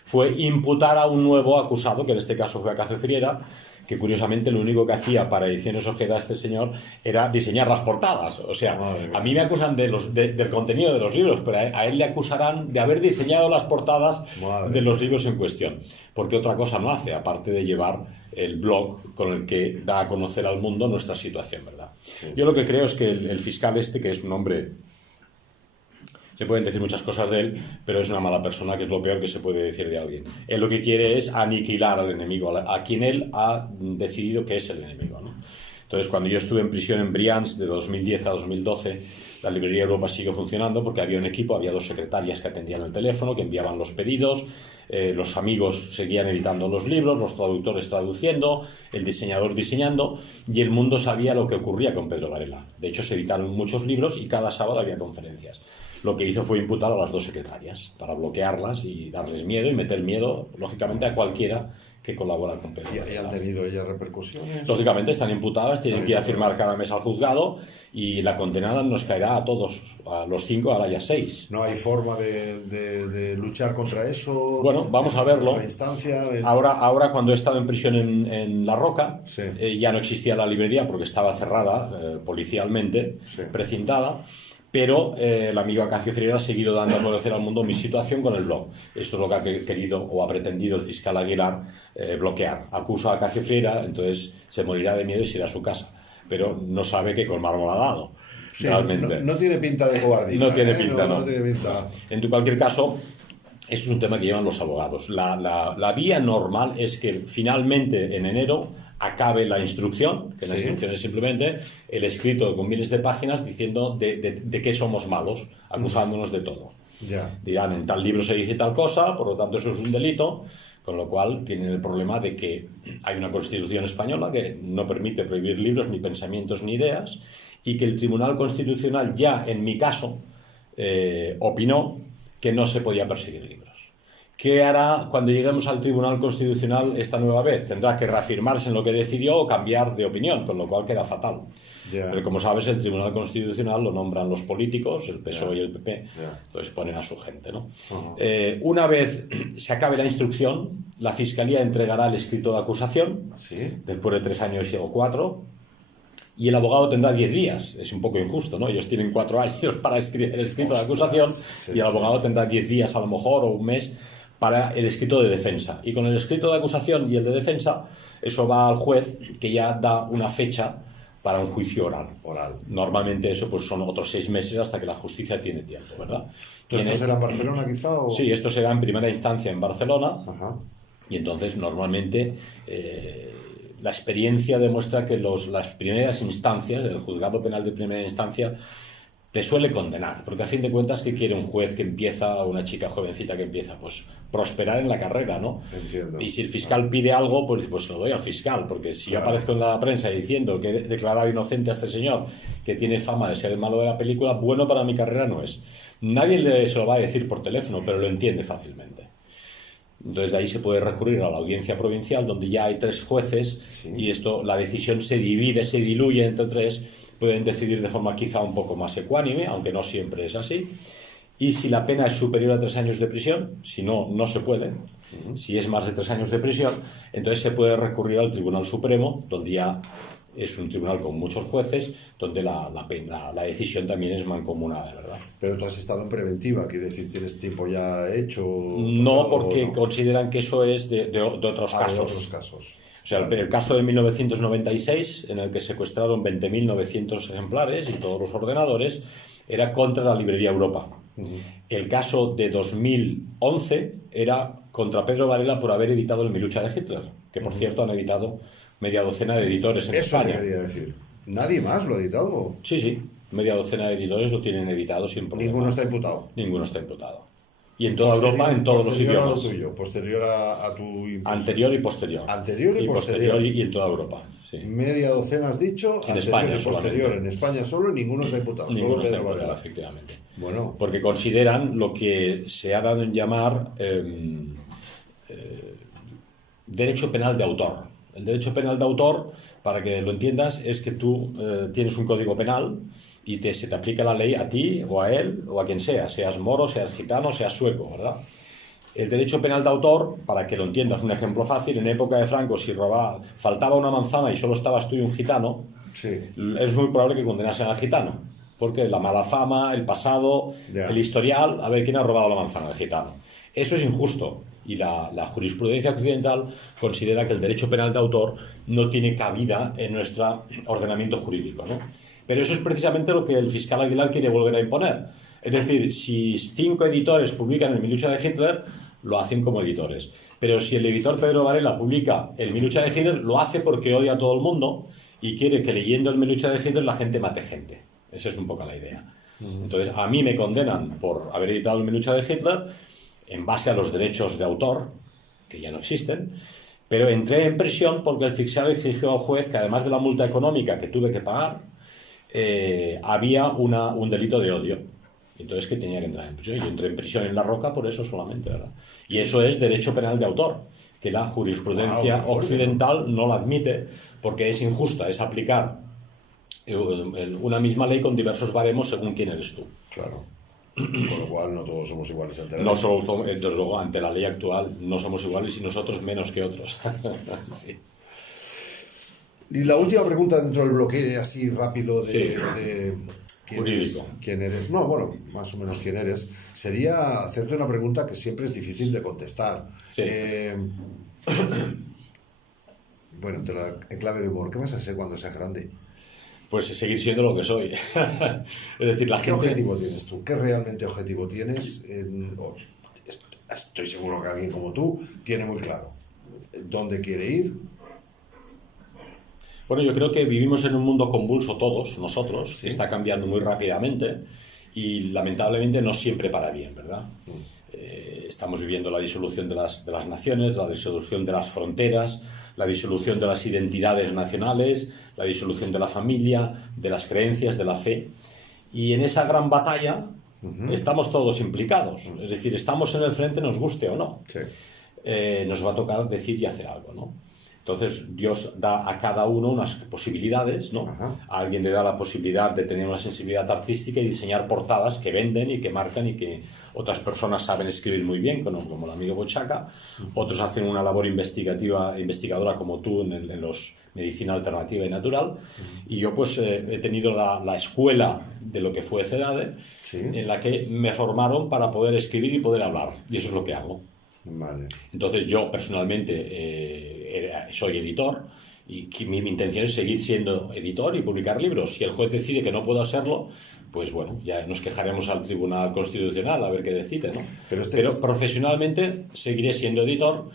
fue imputar a un nuevo acusado, que en este caso fue a Cacefriera, que curiosamente lo único que hacía para Ediciones Ojeda este señor era diseñar las portadas. O sea, Madre mía. a mí me acusan del contenido de los libros, pero a él le acusarán de haber diseñado las portadas Madre de los libros en cuestión. Porque otra cosa no hace, aparte de llevar el blog con el que da a conocer al mundo nuestra situación, ¿verdad? Yo lo que creo es que el fiscal este, que es un hombre... Se pueden decir muchas cosas de él, pero es una mala persona, que es lo peor que se puede decir de alguien. Él lo que quiere es aniquilar al enemigo, a quien él ha decidido que es el enemigo, ¿no? Entonces, cuando yo estuve en prisión en Brians de 2010 a 2012, la librería Europa sigue funcionando porque había un equipo, había 2 secretarias que atendían el teléfono, que enviaban los pedidos, los amigos seguían editando los libros, los traductores traduciendo, el diseñador diseñando, y el mundo sabía lo que ocurría con Pedro Varela. De hecho, se editaron muchos libros y cada sábado había conferencias. Lo que hizo fue imputar a las 2 secretarias para bloquearlas y darles miedo y meter miedo, lógicamente, a cualquiera que colabora con Pedro. ¿Y han tenido ellas repercusiones? Lógicamente están imputadas, tienen que ir a firmar cada mes al juzgado y la condenada nos caerá a todos, a los 5, ahora ya 6. ¿No hay forma de luchar contra eso? Bueno, vamos a verlo. La instancia, Ahora cuando he estado en prisión en La Roca, sí. Ya no existía la librería porque estaba cerrada policialmente, sí. precintada. Pero el amigo Acacio Freire ha seguido dando a conocer al mundo mi situación con el blog. Esto es lo que ha querido o ha pretendido el fiscal Aguilar bloquear. Acuso a Acacio Freire, entonces se morirá de miedo y se irá a su casa. Pero no sabe que Colmar me lo ha dado. Sí, realmente. No tiene pinta de cobardía. No tiene pinta, no. No tiene pinta. En cualquier caso, esto es un tema que llevan los abogados. La vía normal es que finalmente en enero acabe la instrucción, que la instrucción es simplemente el escrito con miles de páginas diciendo de qué somos malos, acusándonos de todo. Ya. Dirán, en tal libro se dice tal cosa, por lo tanto eso es un delito, con lo cual tienen el problema de que hay una Constitución española que no permite prohibir libros, ni pensamientos, ni ideas, y que el Tribunal Constitucional ya, en mi caso, opinó que no se podía perseguir libros. ¿Qué hará cuando lleguemos al Tribunal Constitucional esta nueva vez? Tendrá que reafirmarse en lo que decidió o cambiar de opinión, con lo cual queda fatal. Yeah. Pero como sabes, el Tribunal Constitucional lo nombran los políticos, el PSOE y el PP, entonces ponen a su gente, ¿no? Una vez se acabe la instrucción, la Fiscalía entregará el escrito de acusación, después de 3 años o 4, y el abogado tendrá 10 días. Es un poco injusto, ¿no? Ellos tienen 4 años para escribir el escrito de acusación y el abogado tendrá 10 días a lo mejor o un mes para el escrito de defensa. Y con el escrito de acusación y el de defensa, eso va al juez, que ya da una fecha para un juicio oral. Normalmente eso pues son otros 6 meses hasta que la justicia tiene tiempo, ¿verdad? ¿Entonces esto será en Barcelona quizá? ¿O? Sí, esto será en primera instancia en Barcelona. Ajá. Y entonces normalmente la experiencia demuestra que las primeras instancias, el juzgado penal de primera instancia, te suele condenar, porque a fin de cuentas, ¿qué quiere un juez que empieza, una chica jovencita que empieza? Pues prosperar en la carrera, ¿no? Entiendo. Y si el fiscal pide algo, pues se lo doy al fiscal, porque si yo aparezco en la prensa diciendo que he declarado inocente a este señor, que tiene fama de ser el malo de la película, bueno para mi carrera no es. Nadie se lo va a decir por teléfono, pero lo entiende fácilmente. Entonces de ahí se puede recurrir a la audiencia provincial, donde ya hay 3 jueces, y la decisión se divide, se diluye entre 3, pueden decidir de forma quizá un poco más ecuánime, aunque no siempre es así. Y si la pena es superior a 3 años de prisión, si no, no se puede. Si es más de 3 años de prisión, entonces se puede recurrir al Tribunal Supremo, donde ya es un tribunal con muchos jueces, donde la decisión también es mancomunada, de verdad. Pero tú has estado en preventiva, quiere decir, ¿tienes tiempo ya hecho? No, porque consideran que eso es de otros casos. De otros casos. O sea, el caso de 1996, en el que secuestraron 20.900 ejemplares y todos los ordenadores, era contra la librería Europa. El caso de 2011 era contra Pedro Varela por haber editado el Milucha de Hitler, que por cierto han editado media docena de editores en España. Eso te quería decir. ¿Nadie más lo ha editado? Sí, media docena de editores lo tienen editado sin problema. ¿Ninguno está imputado? Ninguno está imputado. Y en toda Europa, en todos los idiomas. Posterior a tu... Anterior y posterior. Anterior y posterior. Y en toda Europa. Sí. Media docena has dicho, en España, y posterior. En España solo, ninguno está imputado. Ninguno solo está Pedro imputado, Varela. efectivamente. Bueno. Porque consideran lo que se ha dado en llamar derecho penal de autor. El derecho penal de autor, para que lo entiendas, es que tú tienes un código penal y se te aplica la ley a ti o a él o a quien sea, seas moro, seas gitano, seas sueco, ¿verdad? El derecho penal de autor, para que lo entiendas, un ejemplo fácil, en época de Franco, si faltaba una manzana y solo estabas tú y un gitano, es muy probable que condenasen al gitano, porque la mala fama, el pasado, el historial, a ver quién ha robado la manzana, el gitano. Eso es injusto. Y la jurisprudencia occidental considera que el derecho penal de autor no tiene cabida en nuestro ordenamiento jurídico, ¿no? Pero eso es precisamente lo que el fiscal Aguilar quiere volver a imponer. Es decir, si 5 editores publican el Milucha de Hitler, lo hacen como editores. Pero si el editor Pedro Varela publica el Milucha de Hitler, lo hace porque odia a todo el mundo y quiere que leyendo el Melucha de Hitler la gente mate gente. Esa es un poco la idea. Entonces, a mí me condenan por haber editado el Melucha de Hitler en base a los derechos de autor, que ya no existen, pero entré en prisión porque el fiscal exigió al juez que, además de la multa económica que tuve que pagar, había un delito de odio. Entonces, que tenía que entrar en prisión. Yo entré en prisión en La Roca por eso solamente, ¿verdad? Y eso es derecho penal de autor, que la jurisprudencia occidental no la admite porque es injusta, es aplicar una misma ley con diversos baremos según quién eres tú. Claro. Con lo cual no todos somos iguales ante la ley. No solo, desde luego, ante la ley actual no somos iguales y nosotros menos que otros. Sí. Y la última pregunta dentro del bloque así rápido de quién eres. No, bueno, más o menos quién eres. Sería hacerte una pregunta que siempre es difícil de contestar. Sí. Bueno, en clave de humor, ¿qué vas a ser cuando seas grande? Pues seguir siendo lo que soy. Es decir, la ¿Qué gente... objetivo tienes tú? ¿Qué realmente objetivo tienes? Estoy seguro que alguien como tú tiene muy claro dónde quiere ir. Bueno, yo creo que vivimos en un mundo convulso todos, nosotros, Sí. que está cambiando muy rápidamente y lamentablemente no siempre para bien, ¿verdad? Estamos viviendo la disolución de las naciones, la disolución de las fronteras, la disolución de las identidades nacionales, la disolución de la familia, de las creencias, de la fe. Y en esa gran batalla estamos todos implicados. Es decir, estamos en el frente, nos guste o no. Sí. Nos va a tocar decir y hacer algo, ¿no? Entonces, Dios da a cada uno unas posibilidades, ¿no? Ajá. A alguien le da la posibilidad de tener una sensibilidad artística y diseñar portadas que venden y que marcan y que otras personas saben escribir muy bien, como el amigo Bochaca. Otros hacen una labor investigadora como tú en los medicina alternativa y natural. Y yo pues he tenido la escuela de lo que fue CEDADE, Sí. en la que me formaron para poder escribir y poder hablar. Y eso es lo que hago. Vale. Entonces yo personalmente soy editor y mi intención es seguir siendo editor y publicar libros. Si el juez decide que no puedo hacerlo, pues bueno, ya nos quejaremos al Tribunal Constitucional a ver qué decide, ¿no? Pero profesionalmente seguiré siendo editor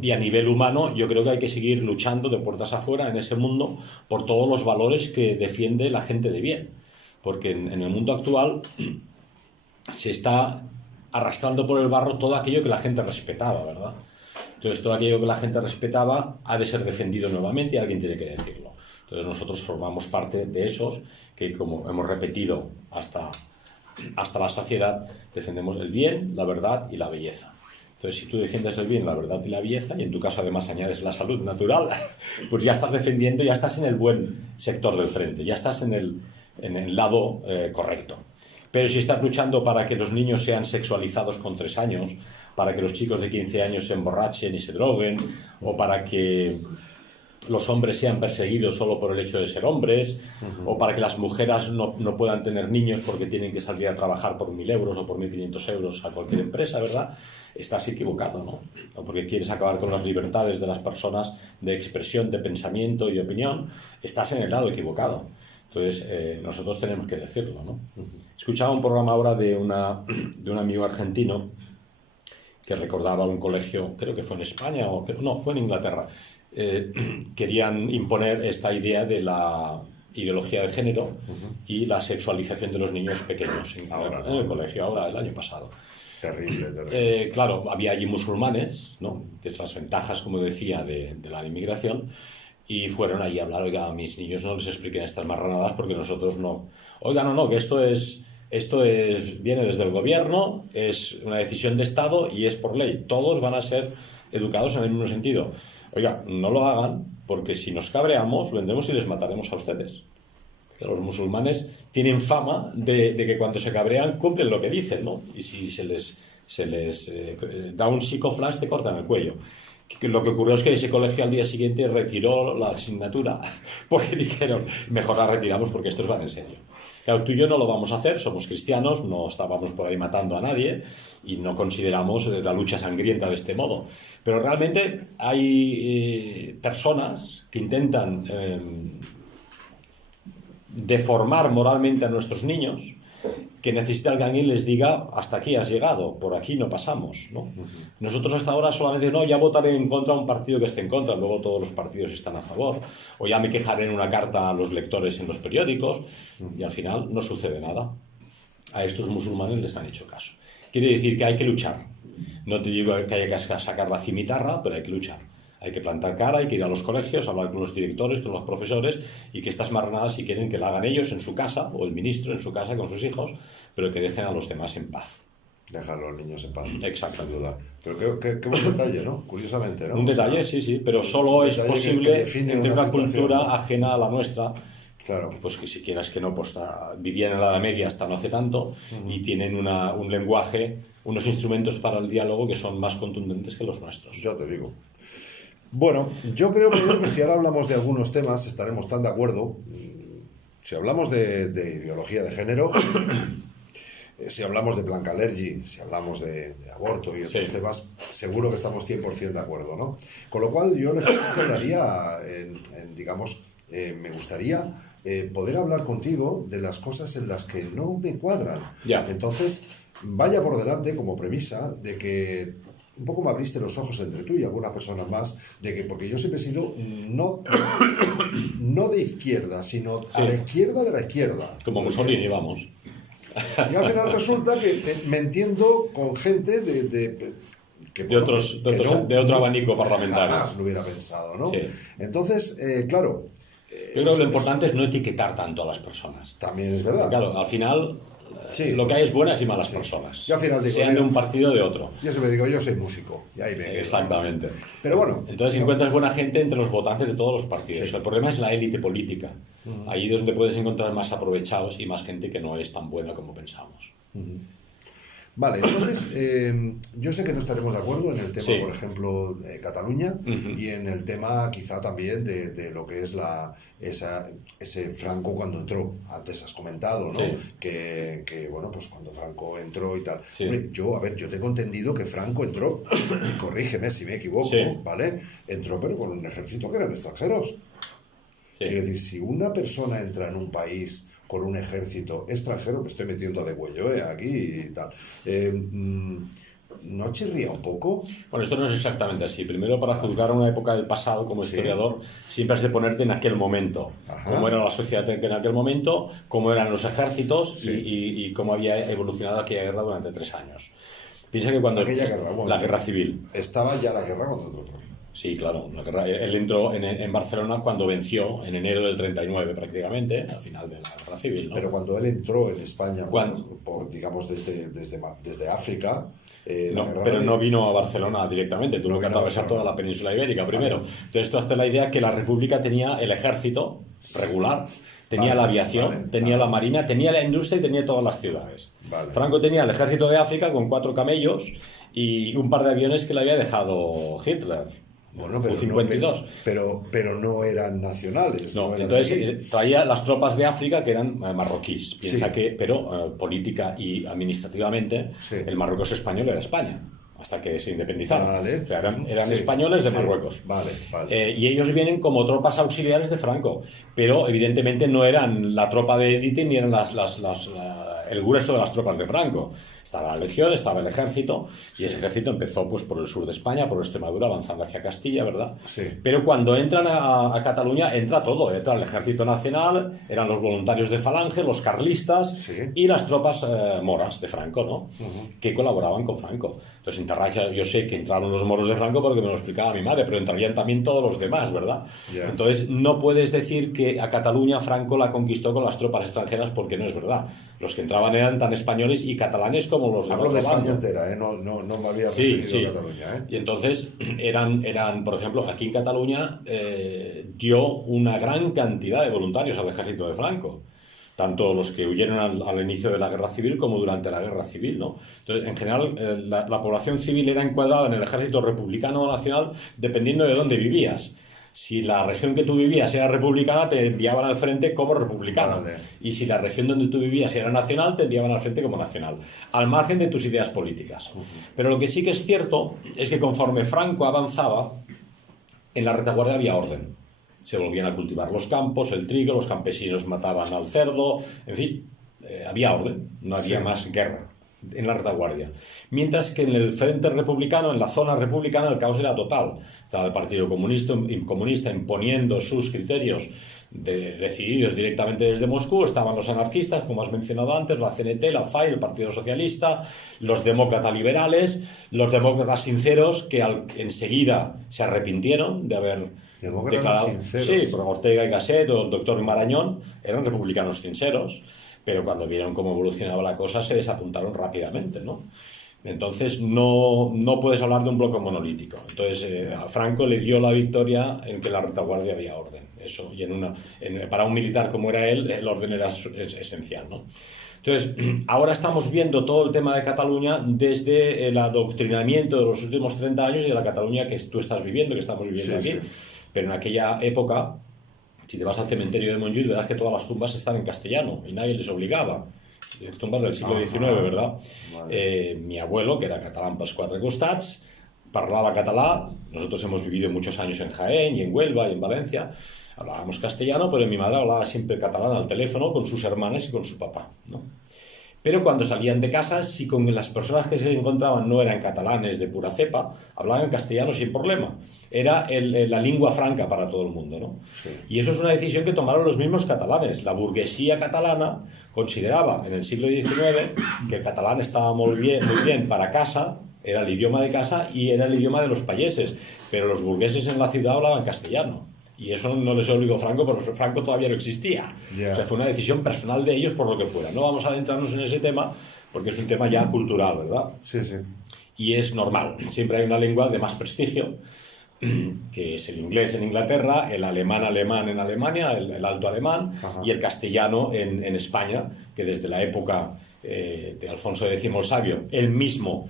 y a nivel humano yo creo que hay que seguir luchando de puertas afuera en ese mundo por todos los valores que defiende la gente de bien. Porque en el mundo actual se está arrastrando por el barro todo aquello que la gente respetaba, ¿verdad? Entonces, todo aquello que la gente respetaba ha de ser defendido nuevamente y alguien tiene que decirlo. Entonces, nosotros formamos parte de esos que, como hemos repetido hasta la saciedad, defendemos el bien, la verdad y la belleza. Entonces, si tú defiendes el bien, la verdad y la belleza, y en tu caso además añades la salud natural, pues ya estás defendiendo, ya estás en el buen sector del frente, ya estás en el lado correcto. Pero si estás luchando para que los niños sean sexualizados con 3 años, para que los chicos de 15 años se emborrachen y se droguen, o para que los hombres sean perseguidos solo por el hecho de ser hombres, o para que las mujeres no puedan tener niños porque tienen que salir a trabajar por 1.000 euros o por 1.500 euros a cualquier empresa, ¿verdad? Estás equivocado, ¿no? O porque quieres acabar con las libertades de las personas de expresión, de pensamiento y de opinión, estás en el lado equivocado. Entonces, nosotros tenemos que decirlo, ¿no? Escuchaba un programa ahora de un amigo argentino que recordaba un colegio, creo que fue en España, no, fue en Inglaterra. Querían imponer esta idea de la ideología de género y la sexualización de los niños pequeños en el colegio, ahora, el año pasado. Terrible, terrible. Claro, había allí musulmanes, ¿no? Que es las ventajas, como decía, de la inmigración. Y fueron ahí a hablar, oiga, a mis niños no les expliquen estas marranadas porque nosotros no. Oiga, no, que esto viene desde el gobierno, es una decisión de Estado y es por ley. Todos van a ser educados en el mismo sentido. Oiga, no lo hagan porque si nos cabreamos, vendremos y les mataremos a ustedes. Que los musulmanes tienen fama de que cuando se cabrean cumplen lo que dicen, ¿no? Y si se les da un psicoflash, te cortan el cuello. Lo que ocurrió es que ese colegio al día siguiente retiró la asignatura porque dijeron, mejor la retiramos porque estos van en serio. Claro, tú y yo no lo vamos a hacer, somos cristianos, no estábamos por ahí matando a nadie y no consideramos la lucha sangrienta de este modo. Pero realmente hay personas que intentan deformar moralmente a nuestros niños que necesitan que alguien les diga hasta aquí has llegado, por aquí no pasamos, ¿no? Nosotros hasta ahora solamente no, ya votaré en contra a un partido que esté en contra, luego todos los partidos están a favor, o ya me quejaré en una carta a los lectores en los periódicos, y al final no sucede nada. A estos musulmanes les han hecho caso. Quiere decir que hay que luchar. No te digo que haya que sacar la cimitarra, pero hay que luchar. Hay que plantar cara, hay que ir a los colegios, hablar con los directores, con los profesores, y que estas marranadas, si quieren, que la hagan ellos en su casa, o el ministro en su casa con sus hijos, pero que dejen a los demás en paz. Dejar a los niños en paz. Exacto. Sin duda. Pero qué buen detalle, ¿no? Curiosamente, ¿no? Un detalle, sí, pero solo es posible entre una cultura ajena a la nuestra. Claro. Pues que si quieras que no, pues vivían en la Edad Media hasta no hace tanto, y tienen un lenguaje, unos instrumentos para el diálogo que son más contundentes que los nuestros. Yo te digo. Bueno, yo creo que si ahora hablamos de algunos temas estaremos tan de acuerdo. Si hablamos de ideología de género, si hablamos de Blanca-Lergi, si hablamos de aborto y otros temas, seguro que estamos 100% de acuerdo, ¿no? Con lo cual yo les hablaría, digamos, me gustaría poder hablar contigo de las cosas en las que no me cuadran. Ya. Entonces, vaya por delante como premisa de que un poco me abriste los ojos entre tú y algunas personas más, de que, porque yo siempre he sido no de izquierda, sino a la izquierda de la izquierda. Como Mussolini, vamos. Y al final resulta que me entiendo con gente de otro abanico parlamentario. Jamás lo hubiera pensado, ¿no? Sí. Entonces, claro. Yo creo que lo importante es no etiquetar tanto a las personas. También es verdad. Claro, al final sí, lo que hay es buenas y malas personas. Yo al final digo, sean de un partido o de otro. Yo siempre digo, yo soy músico. Y ahí me quedo. Exactamente. Pero bueno. Entonces encuentras buena gente entre los votantes de todos los partidos. Sí. El problema es la élite política. Ahí es donde puedes encontrar más aprovechados y más gente que no es tan buena como pensamos. Vale, entonces, yo sé que no estaremos de acuerdo en el tema, por ejemplo, de Cataluña, y en el tema quizá también de lo que es ese Franco cuando entró. Antes has comentado, ¿no? Sí. Que, bueno, pues cuando Franco entró y tal. Sí. Hombre, yo tengo entendido que Franco entró, y corrígeme si me equivoco, Sí. ¿vale? Entró pero con un ejército que eran extranjeros. Sí. Quiero decir, si una persona entra en un país con un ejército extranjero, me estoy metiendo de huello aquí y tal, ¿no chirría un poco? Bueno, esto no es exactamente así. Primero, para juzgar una época del pasado como historiador, siempre has de ponerte en aquel momento. Ajá. Cómo era la sociedad en aquel momento, cómo eran los ejércitos y cómo había evolucionado aquella guerra durante 3 años. Piensa que cuando... Aquella guerra, bueno, la guerra civil. Estaba ya la guerra cuando entró. Sí, claro. Él entró en Barcelona cuando venció, en enero del 39 prácticamente, al final de la guerra civil, ¿no? Pero cuando él entró en España, ¿Cuándo? digamos, desde África... No, pero no vino a Barcelona directamente, tuvo que atravesar toda la península ibérica primero. Entonces tú hazte la idea que la República tenía el ejército regular, tenía la aviación, tenía la marina, tenía la industria y tenía todas las ciudades. Vale. Franco tenía el ejército de África con 4 camellos y un par de aviones que le había dejado Hitler. Bueno, pero 52. Pero no eran nacionales. No, no eran entonces de aquí. traía las tropas de África que eran marroquíes. Piensa Sí. que, pero política y administrativamente, Sí. el Marruecos español era España, hasta que se independizaron. Vale. O sea, eran Sí, españoles de sí. Marruecos. Vale, vale. Y ellos vienen como tropas auxiliares de Franco, pero evidentemente no eran la tropa de élite ni eran el grueso de las tropas de Franco. Estaba la legión, estaba el ejército, y ese ejército empezó pues por el sur de España, por Extremadura, avanzando hacia Castilla, ¿verdad? Sí. Pero cuando entran a Cataluña, entra todo. Entra el ejército nacional, eran los voluntarios de Falange, los carlistas Sí. y las tropas moras de Franco, ¿no? Que colaboraban con Franco. Entonces, yo sé que entraron los moros de Franco porque me lo explicaba mi madre, pero entrarían también todos los demás, ¿verdad? Ya. Entonces, no puedes decir que a Cataluña Franco la conquistó con las tropas extranjeras porque no es verdad. Los que entraban eran tan españoles y catalanes como los de Hablo otro de España bando. entera, no me había Sí, referido sí. a Cataluña. Y entonces eran, por ejemplo, aquí en Cataluña dio una gran cantidad de voluntarios al ejército de Franco. Tanto los que huyeron al inicio de la guerra civil como durante la guerra civil, ¿no? Entonces, en general, la población civil era encuadrada en el ejército republicano o nacional dependiendo de dónde vivías. Si la región que tú vivías era republicana, te enviaban al frente como republicano. Vale. Y si la región donde tú vivías era nacional, te enviaban al frente como nacional, al margen de tus ideas políticas. Pero lo que sí que es cierto es que conforme Franco avanzaba, en la retaguardia había orden. Se volvían a cultivar los campos, el trigo, los campesinos mataban al cerdo, en fin, había orden, no había más guerra en la retaguardia. Mientras que en el frente republicano, en la zona republicana, el caos era total. Estaba el Partido Comunista imponiendo sus criterios decididos directamente desde Moscú. Estaban los anarquistas, como has mencionado antes, la CNT, la FAI, el Partido Socialista, los demócratas liberales, los demócratas sinceros, que enseguida se arrepintieron de haber declarado... Sinceros. Sí, por Ortega y Gasset o el doctor Marañón eran republicanos sinceros, pero cuando vieron cómo evolucionaba la cosa se desapuntaron rápidamente, ¿no? Entonces no puedes hablar de un bloque monolítico. Entonces a Franco le dio la victoria en que en la retaguardia había orden. Eso, y para un militar como era él, el orden era esencial, ¿no? Entonces, ahora estamos viendo todo el tema de Cataluña desde el adoctrinamiento de los últimos 30 años y de la Cataluña que tú estás viviendo, que estamos viviendo aquí. Sí. Pero en aquella época, si te vas al cementerio de Montjuïc, verás que todas las tumbas están en castellano y nadie les obligaba. Tumbas del siglo XIX, ¿verdad? Vale. Mi abuelo, que era catalán pels quatre costats, parlava català. Nosotros hemos vivido muchos años en Jaén y en Huelva y en Valencia. Hablábamos castellano, pero mi madre hablaba siempre catalán al teléfono con sus hermanas y con su papá, ¿no? Pero cuando salían de casa, si con las personas que se encontraban no eran catalanes de pura cepa, hablaban castellano sin problema. Era la lengua franca para todo el mundo, ¿no? Sí. Y eso es una decisión que tomaron los mismos catalanes. La burguesía catalana consideraba en el siglo XIX que el catalán estaba muy bien para casa, era el idioma de casa y era el idioma de los payeses, pero los burgueses en la ciudad hablaban castellano. Y eso no les obligó Franco, porque Franco todavía no existía. Yeah. O sea, fue una decisión personal de ellos por lo que fuera. No vamos a adentrarnos en ese tema, porque es un tema ya cultural, ¿verdad? Sí, sí. Y es normal. Siempre hay una lengua de más prestigio, que es el inglés en Inglaterra, el alemán en Alemania, el alto alemán, ajá, y el castellano en España, que desde la época de Alfonso X el Sabio, él mismo...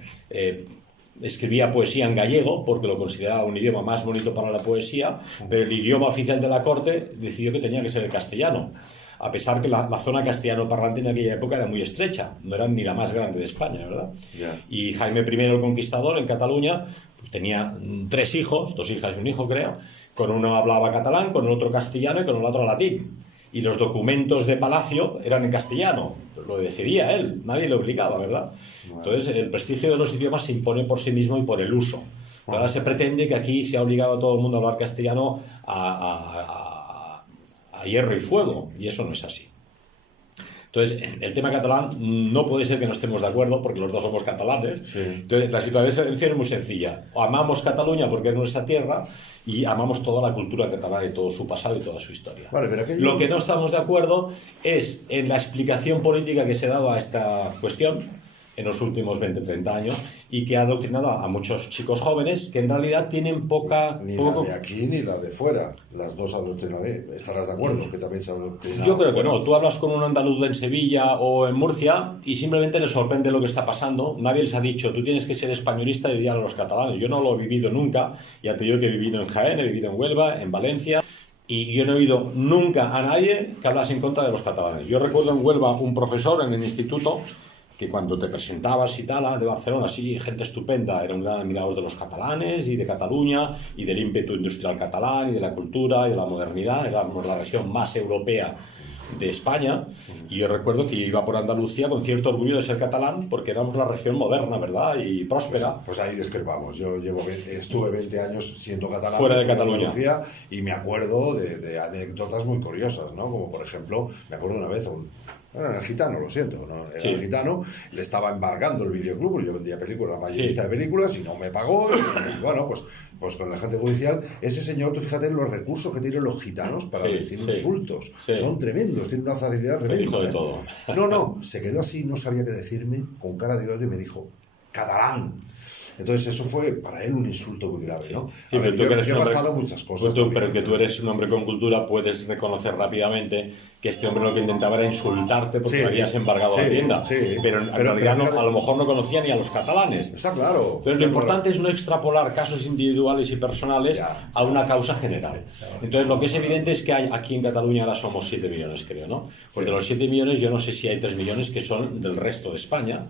escribía poesía en gallego porque lo consideraba un idioma más bonito para la poesía, pero el idioma oficial de la corte decidió que tenía que ser el castellano, a pesar que la zona castellano parlante en aquella época era muy estrecha, no era ni la más grande de España, ¿verdad? Yeah. Y Jaime I el Conquistador en Cataluña pues, tenía 3 hijos, 2 hijas y un hijo creo, con uno hablaba catalán, con el otro castellano y con el otro latín. Y los documentos de palacio eran en castellano, pues lo decidía él, nadie le obligaba, ¿verdad? Entonces el prestigio de los idiomas se impone por sí mismo y por el uso. Ahora se pretende que aquí se ha obligado a todo el mundo a hablar castellano a hierro y fuego, y eso no es así. Entonces, el tema catalán no puede ser que no estemos de acuerdo, porque los dos somos catalanes. Sí. Entonces, la situación es muy sencilla. O amamos Cataluña porque es nuestra tierra, y amamos toda la cultura catalana y todo su pasado y toda su historia. Vale, pero lo que no estamos de acuerdo es en la explicación política que se ha dado a esta cuestión en los últimos 20-30 años y que ha adoctrinado a muchos chicos jóvenes que en realidad tienen poca... Ni la de aquí ni la de fuera, las dos adoctrinadas. ¿Estarás de acuerdo que también se ha adoctrinado? Yo creo que no. Tú hablas con un andaluz en Sevilla o en Murcia y simplemente les sorprende lo que está pasando. Nadie les ha dicho, tú tienes que ser españolista y odiar a los catalanes. Yo no lo he vivido nunca. Ya te digo que he vivido en Jaén, he vivido en Huelva, en Valencia... Y yo no he oído nunca a nadie que hablase en contra de los catalanes. Yo recuerdo en Huelva un profesor en el instituto que cuando te presentabas y tal, de Barcelona, sí, gente estupenda, era un gran admirador de los catalanes y de Cataluña y del ímpetu industrial catalán y de la cultura y de la modernidad. Éramos la región más europea de España, y yo recuerdo que iba por Andalucía con cierto orgullo de ser catalán porque éramos la región moderna, ¿verdad? Y próspera. Pues ahí discrepamos. Yo estuve 20 años siendo catalán fuera de Cataluña Andalucía, y me acuerdo de anécdotas muy curiosas, ¿no? Como por ejemplo, me acuerdo una vez era el Gitano, lo siento, ¿no? Era el Gitano, le estaba embargando el videoclub, yo vendía películas, mayorista de películas, y no me pagó, y bueno, pues con la gente judicial, ese señor, tú fíjate en los recursos que tienen los gitanos para decir insultos, son tremendos, tienen una facilidad tremenda. Dijo de todo. No, se quedó así, no sabía qué decirme, con cara de odio, y me dijo, catalán. Entonces eso fue para él un insulto muy grave, ¿no? Sí, ver, yo he pasado muchas cosas. Pero que tú eres un hombre con cultura, puedes reconocer rápidamente que este hombre lo que intentaba era insultarte porque habías embargado la tienda. Pero en realidad a lo mejor no conocía ni a los catalanes. Está claro. Entonces lo importante es no extrapolar casos individuales y personales a una causa general. Entonces lo que es evidente es que aquí en Cataluña ahora somos 7 millones, creo, ¿no? Porque de los 7 millones yo no sé si hay 3 millones que son del resto de España.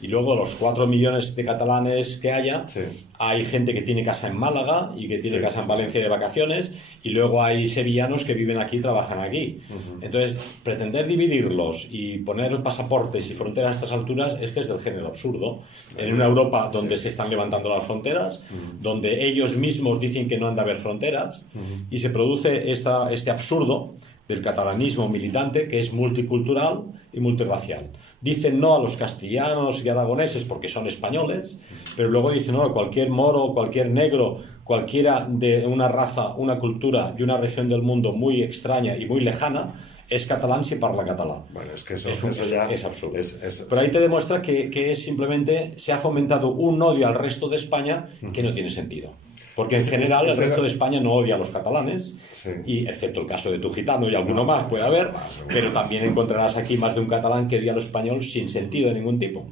Y luego los 4 millones millones de catalanes que haya, Sí. hay gente que tiene casa en Málaga y que tiene casa en Valencia de vacaciones, y luego hay sevillanos que viven aquí y trabajan aquí. Entonces, pretender dividirlos y poner pasaportes y fronteras a estas alturas es que es del género absurdo. En una Europa donde se están levantando las fronteras, donde ellos mismos dicen que no han de haber fronteras, y se produce este absurdo del catalanismo militante, que es multicultural y multirracial. Dicen no a los castellanos y aragoneses porque son españoles, pero luego dicen no a cualquier moro, cualquier negro, cualquiera de una raza, una cultura y una región del mundo muy extraña y muy lejana, es catalán si parla catalán. Bueno, es que eso ya es absurdo. Es pero ahí te demuestra que es simplemente se ha fomentado un odio al resto de España que no tiene sentido. Porque en general el resto de España no odia a los catalanes, Sí. y excepto el caso de tu gitano y alguno más puede haber, pero también encontrarás aquí más de un catalán que odia a los españoles sin sentido de ningún tipo.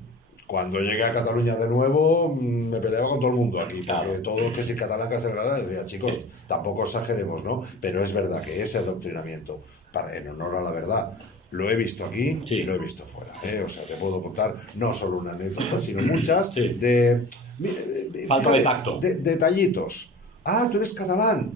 Cuando llegué a Cataluña de nuevo, me peleaba con todo el mundo aquí, porque Claro. todo que si catalán, que si el catalán, decía, chicos, Sí. tampoco exageremos, ¿no? Pero es verdad que ese adoctrinamiento, en honor a la verdad, lo he visto aquí Sí. y lo he visto fuera, ¿eh? O sea, te puedo contar no solo una anécdota, sino muchas Sí. de... Falta de tacto. Detallitos. Ah, tú eres catalán.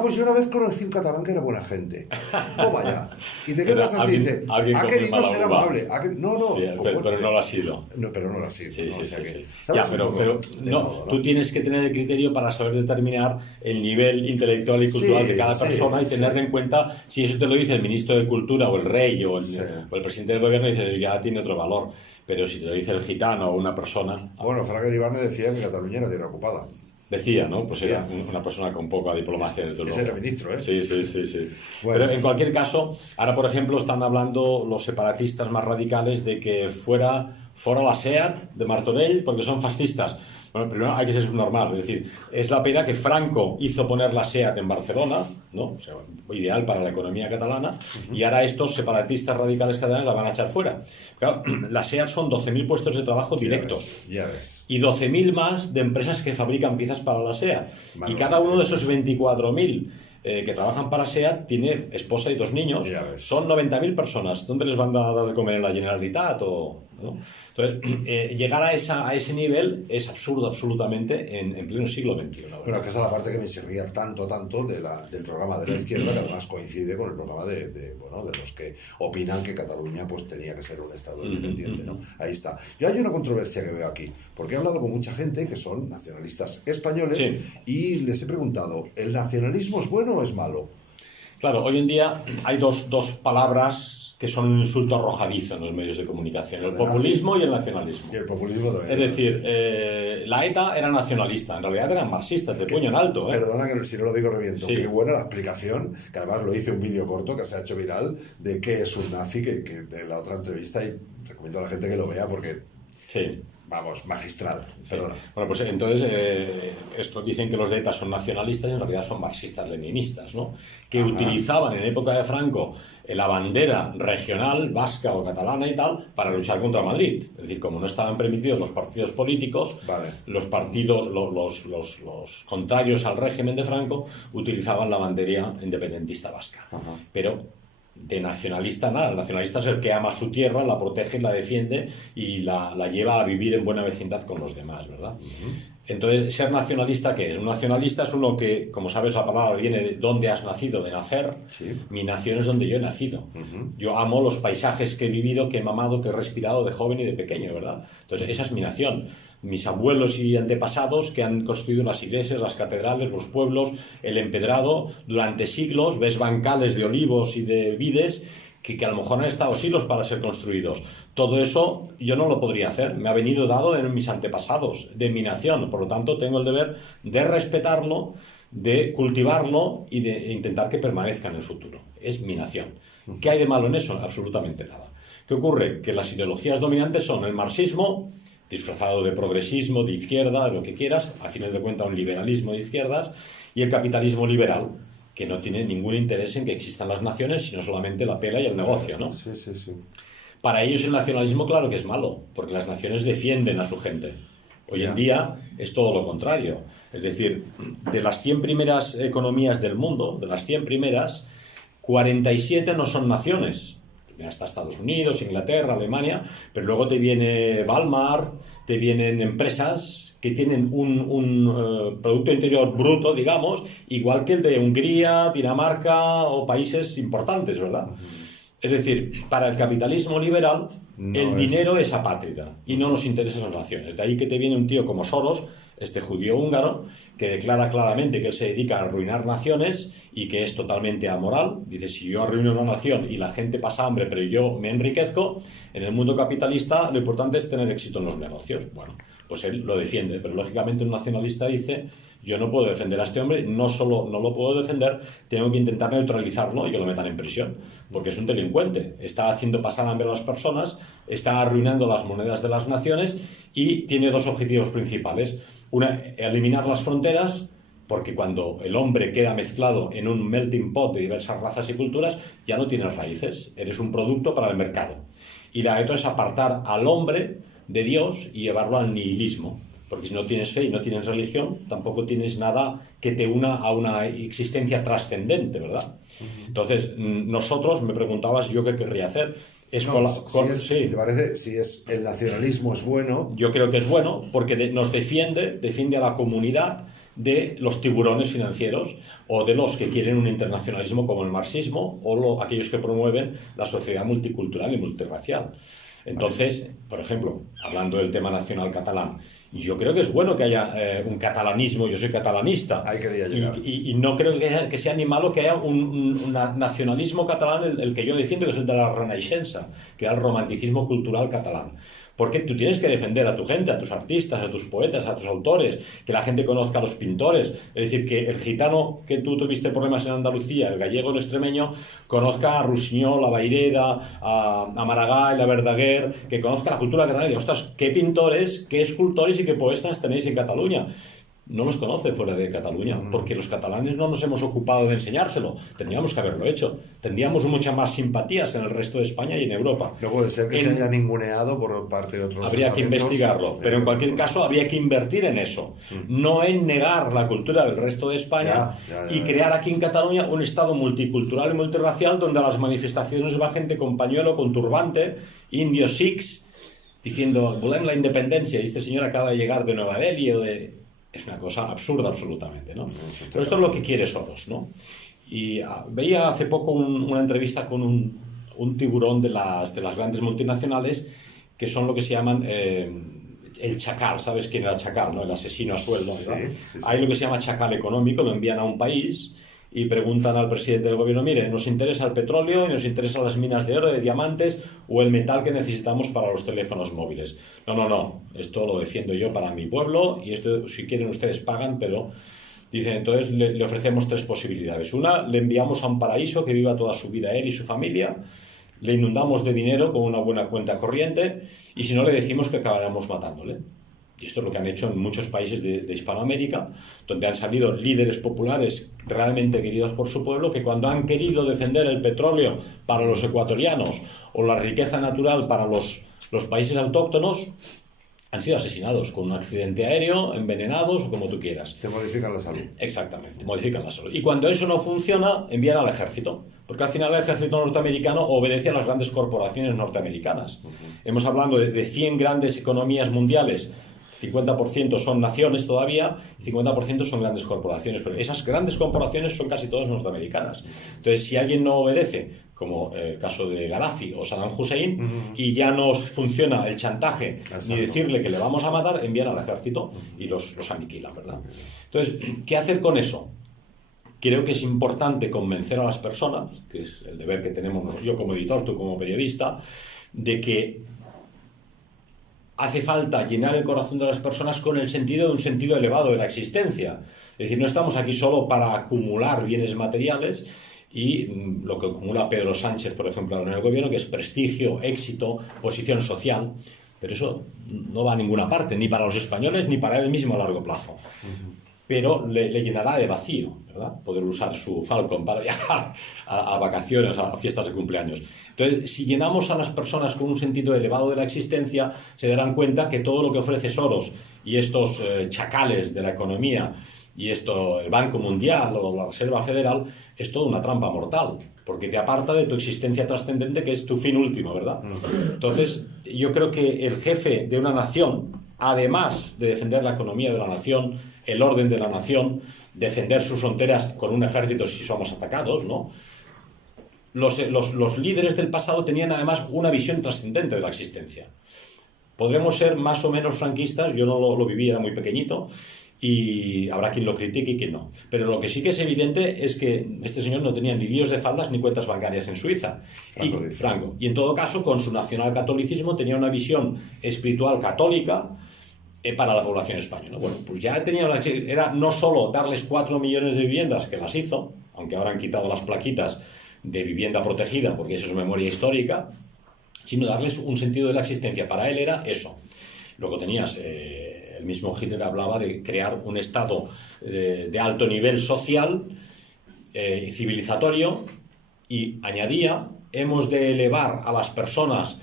Pues yo una vez conocí un catalán que era buena gente. Toma ya. Y te quedas así y dices, ¿a qué niño ser amable? No, Sí, pero no lo ha sido. No, pero no lo ha sido. Sí, ¿no? sí, O sea sí, que, sí. ¿sabes? Ya, pero Un poco de no, todo, ¿no? tú tienes que tener el criterio para saber determinar el nivel intelectual y cultural Sí, de cada sí, persona y tener sí. en cuenta si eso te lo dice el ministro de Cultura o el rey o el presidente del gobierno, dices, ya tiene otro valor. Pero si te lo dice el gitano o una persona, Bueno, Fraga Iribarne decía que Cataluña era tierra ocupada. decía, ¿no? Pues Decía. era una persona con poca diplomacia, desde luego. Ese era ministro, ¿eh? Sí, sí, sí, sí. Bueno. Pero en cualquier caso, ahora, por ejemplo, están hablando los separatistas más radicales de que fuera la SEAT de Martorell porque son fascistas. Bueno, primero hay que ser subnormal, es decir, es la pena que Franco hizo poner la SEAT en Barcelona, ¿no? O sea, ideal para la economía catalana, y ahora estos separatistas radicales catalanes la van a echar fuera. Claro, la SEAT son 12.000 puestos de trabajo directos. Ya ves. Y 12.000 más de empresas que fabrican piezas para la SEAT. Vale, Y cada uno de esos 24.000 que trabajan para SEAT tiene esposa y 2 niños. Ya ves. Son 90.000 personas. ¿Dónde les van a dar de comer en la Generalitat? ¿No? Entonces, llegar a ese nivel es absurdo absolutamente en pleno siglo XXI. ¿Verdad? Bueno, que esa es la parte que me chirría tanto del programa de la izquierda, que además coincide con el programa de los que opinan que Cataluña pues tenía que ser un Estado independiente, ¿no? Ahí está. Yo hay una controversia que veo aquí, porque he hablado con mucha gente que son nacionalistas españoles, Sí. y les he preguntado, ¿el nacionalismo es bueno o es malo? Claro, hoy en día hay dos palabras que son un insulto arrojadizo en los medios de comunicación: el populismo y el nacionalismo. Y el populismo también. Es decir, la ETA era nacionalista, en realidad eran marxistas, de puño en alto. Perdona que si no lo digo reviento. Sí. Qué buena la explicación, que además lo hice un vídeo corto que se ha hecho viral de qué es un nazi, que de la otra entrevista, y recomiendo a la gente que lo vea porque, Sí. vamos, magistral. Sí. Perdona. Bueno, pues entonces esto dicen que los de ETA son nacionalistas y en realidad son marxistas-leninistas, ¿no? Que utilizaban en época de Franco la bandera regional, vasca o catalana y tal, para luchar contra Madrid. Es decir, como no estaban permitidos los partidos políticos, Vale. los partidos, los contrarios al régimen de Franco, utilizaban la bandera independentista vasca. Pero de nacionalista nada, el nacionalista es el que ama su tierra, la protege, la defiende y la lleva a vivir en buena vecindad con los demás, ¿verdad? Entonces, ser nacionalista, ¿qué es? Un nacionalista es uno que, como sabes, la palabra viene de dónde has nacido, de nacer. Sí. Mi nación es donde yo he nacido. Yo amo los paisajes que he vivido, que he mamado, que he respirado de joven y de pequeño, ¿verdad? Entonces, esa es mi nación. Mis abuelos y antepasados que han construido las iglesias, las catedrales, los pueblos, el empedrado, durante siglos, ves bancales de olivos y de vides que a lo mejor han estado siglos para ser construidos. Todo eso yo no lo podría hacer, me ha venido dado de mis antepasados, de mi nación, por lo tanto tengo el deber de respetarlo, de cultivarlo y de intentar que permanezca en el futuro. Es mi nación. ¿Qué hay de malo en eso? Absolutamente nada. ¿Qué ocurre? Que las ideologías dominantes son el marxismo, disfrazado de progresismo, de izquierda, de lo que quieras, a final de cuentas un liberalismo de izquierdas, y el capitalismo liberal, que no tiene ningún interés en que existan las naciones, sino solamente la pela y el negocio, ¿no? Sí, sí, sí. Para ellos el nacionalismo, claro que es malo, porque las naciones defienden a su gente. Hoy en día es todo lo contrario. Es decir, de las 100 primeras economías del mundo, de las 100 primeras, 47 no son naciones. hasta Estados Unidos, Inglaterra, Alemania, pero luego te viene Walmart, te vienen empresas que tienen un Producto Interior Bruto, digamos, igual que el de Hungría, Dinamarca o países importantes, ¿verdad? Es decir, para el capitalismo liberal, el dinero es apátrida y no nos interesan las naciones. De ahí que te viene un tío como Soros, este judío húngaro, que declara claramente que él se dedica a arruinar naciones y que es totalmente amoral. Dice, si yo arruino una nación y la gente pasa hambre, pero yo me enriquezco, en el mundo capitalista lo importante es tener éxito en los negocios. Bueno, pues él lo defiende, pero lógicamente un nacionalista dice, yo no puedo defender a este hombre, no solo no lo puedo defender, tengo que intentar neutralizarlo y que lo metan en prisión, porque es un delincuente, está haciendo pasar hambre a las personas, está arruinando las monedas de las naciones y tiene dos objetivos principales. Una, eliminar las fronteras, porque cuando el hombre queda mezclado en un melting pot de diversas razas y culturas, ya no tienes raíces, eres un producto para el mercado. Y la otra es apartar al hombre de Dios y llevarlo al nihilismo, porque si no tienes fe y no tienes religión, tampoco tienes nada que te una a una existencia trascendente, ¿verdad? Entonces, nosotros, me preguntabas yo qué querría hacer. Si te parece, si es el nacionalismo es bueno. Yo creo que es bueno porque nos defiende a la comunidad de los tiburones financieros o de los que quieren un internacionalismo como el marxismo o aquellos que promueven la sociedad multicultural y multirracial. Entonces, por ejemplo, hablando del tema nacional catalán, yo creo que es bueno que haya un catalanismo, yo soy catalanista, y no creo que sea ni malo que haya un nacionalismo catalán, el que yo defiendo, que es el de la Renaixença, que es el romanticismo cultural catalán. Porque tú tienes que defender a tu gente, a tus artistas, a tus poetas, a tus autores, que la gente conozca a los pintores. Es decir, que el gitano que tú tuviste problemas en Andalucía, el gallego, el extremeño, conozca a Rusiñol, a Vayreda, a Maragall, a Verdaguer, que conozca la cultura catalana y diga, ostras, qué pintores, qué escultores y qué poetas tenéis en Cataluña. No los conoce fuera de Cataluña, porque los catalanes no nos hemos ocupado de enseñárselo. Tendríamos que haberlo hecho. Tendríamos muchas más simpatías en el resto de España y en Europa. No puede ser que se haya ninguneado por parte de otros. Habría que investigarlo, pero en cualquier caso habría que invertir en eso. No en negar la cultura del resto de España y crear aquí en Cataluña un estado multicultural y multirracial donde a las manifestaciones va gente con pañuelo, con turbante, indios sikhs, diciendo, volem la independencia, y este señor acaba de llegar de Nueva Delhi o de... Es una cosa absurda absolutamente, ¿no? Pero esto es lo que quiere Soros, ¿no? Y veía hace poco una entrevista con un tiburón de las grandes multinacionales que son lo que se llaman el chacal. ¿Sabes quién era el chacal, no? El asesino a sueldo, ¿verdad? Sí. Hay lo que se llama chacal económico, lo envían a un país y preguntan al presidente del gobierno, mire, nos interesa el petróleo y nos interesan las minas de oro, de diamantes o el metal que necesitamos para los teléfonos móviles. No, esto lo defiendo yo para mi pueblo y esto, si quieren ustedes pagan, pero... Dicen, entonces le ofrecemos tres posibilidades. Una, le enviamos a un paraíso que viva toda su vida él y su familia, le inundamos de dinero con una buena cuenta corriente y si no le decimos que acabaremos matándole. Y esto es lo que han hecho en muchos países de Hispanoamérica, donde han salido líderes populares realmente queridos por su pueblo, que cuando han querido defender el petróleo para los ecuatorianos o la riqueza natural para los países autóctonos, han sido asesinados con un accidente aéreo, envenenados o como tú quieras. Te modifican la salud. Exactamente, modifican la salud. Y cuando eso no funciona, envían al ejército. Porque al final el ejército norteamericano obedece a las grandes corporaciones norteamericanas. Hemos hablado de 100 grandes economías mundiales. 50% son naciones todavía y 50% son grandes corporaciones. Pero esas grandes corporaciones son casi todas norteamericanas. Entonces, si alguien no obedece, como el caso de Gaddafi o Saddam Hussein, y ya no funciona el chantaje ni decirle que le vamos a matar, envían al ejército y los aniquilan, ¿verdad? Entonces, ¿qué hacer con eso? Creo que es importante convencer a las personas, que es el deber que tenemos yo como editor, tú como periodista, de que hace falta llenar el corazón de las personas con el sentido de un sentido elevado de la existencia. Es decir, no estamos aquí solo para acumular bienes materiales y lo que acumula Pedro Sánchez, por ejemplo, en el gobierno, que es prestigio, éxito, posición social, pero eso no va a ninguna parte, ni para los españoles ni para él mismo a largo plazo. Pero le llenará de vacío, ¿verdad? Poder usar su Falcon para viajar a vacaciones, a fiestas de cumpleaños. Entonces, si llenamos a las personas con un sentido elevado de la existencia, se darán cuenta que todo lo que ofrece Soros y estos chacales de la economía y esto, el Banco Mundial o la Reserva Federal, es toda una trampa mortal, porque te aparta de tu existencia trascendente, que es tu fin último, ¿verdad? Entonces, yo creo que el jefe de una nación, además de defender la economía de la nación, el orden de la nación, defender sus fronteras con un ejército si somos atacados, ¿no? Los líderes del pasado tenían además una visión trascendente de la existencia. Podremos ser más o menos franquistas, yo no lo viví, era muy pequeñito, y habrá quien lo critique y quien no. Pero lo que sí que es evidente es que este señor no tenía ni líos de faldas ni cuentas bancarias en Suiza. Franco. Y en todo caso, con su nacionalcatolicismo tenía una visión espiritual católica para la población española. Bueno, pues ya tenía era no solo darles 4 millones de viviendas, que las hizo, aunque ahora han quitado las plaquitas de vivienda protegida, porque eso es memoria histórica, sino darles un sentido de la existencia. Para él era eso. Luego tenías, el mismo Hitler hablaba de crear un Estado de alto nivel social y civilizatorio, y añadía, hemos de elevar a las personas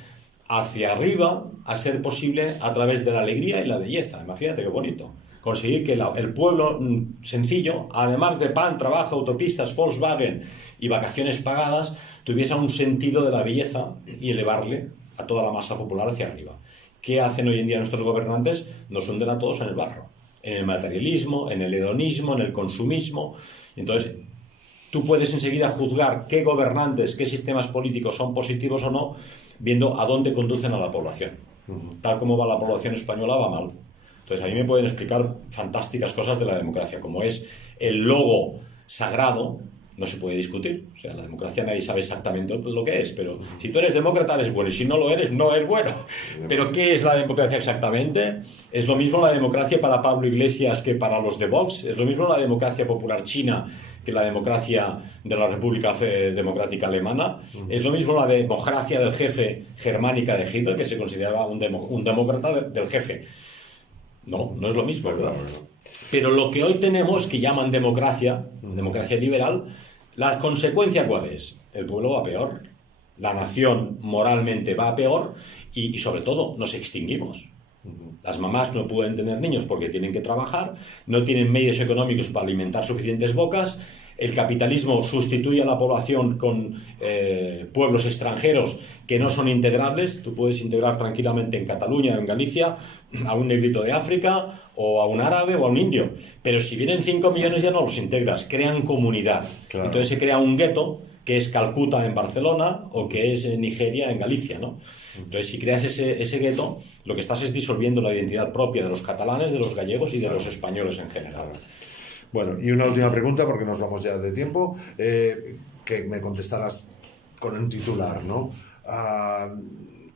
hacia arriba, a ser posible a través de la alegría y la belleza. Imagínate qué bonito. Conseguir que el pueblo sencillo, además de pan, trabajo, autopistas, Volkswagen y vacaciones pagadas, tuviese un sentido de la belleza y elevarle a toda la masa popular hacia arriba. ¿Qué hacen hoy en día nuestros gobernantes? Nos hunden a todos en el barro, en el materialismo, en el hedonismo, en el consumismo. Entonces, tú puedes enseguida juzgar qué gobernantes, qué sistemas políticos son positivos o no, viendo a dónde conducen a la población. Tal como va la población española, va mal. Entonces, a mí me pueden explicar fantásticas cosas de la democracia, como es el logo sagrado, no se puede discutir. O sea, la democracia nadie sabe exactamente lo que es, pero si tú eres demócrata eres bueno, y si no lo eres, no eres bueno. Pero ¿qué es la democracia exactamente? Es lo mismo la democracia para Pablo Iglesias que para los de Vox, es lo mismo la democracia popular china que la democracia de la República Democrática Alemana, es lo mismo la democracia del jefe germánica de Hitler, que se consideraba un demócrata del jefe. No, no es lo mismo, ¿verdad? Pero lo que hoy tenemos, que llaman democracia liberal, la consecuencia ¿cuál es? El pueblo va peor, la nación moralmente va peor y sobre todo nos extinguimos. Las mamás no pueden tener niños porque tienen que trabajar, no tienen medios económicos para alimentar suficientes bocas, el capitalismo sustituye a la población con pueblos extranjeros que no son integrables. Tú puedes integrar tranquilamente en Cataluña o en Galicia a un negrito de África o a un árabe o a un indio, pero si vienen 5 millones ya no los integras, crean comunidad. Claro. Entonces se crea un gueto que es Calcuta en Barcelona o que es Nigeria en Galicia, ¿no? Entonces, si creas ese gueto, lo que estás es disolviendo la identidad propia de los catalanes, de los gallegos y de los españoles en general. Bueno, y una última pregunta, porque nos vamos ya de tiempo, que me contestarás con un titular, ¿no?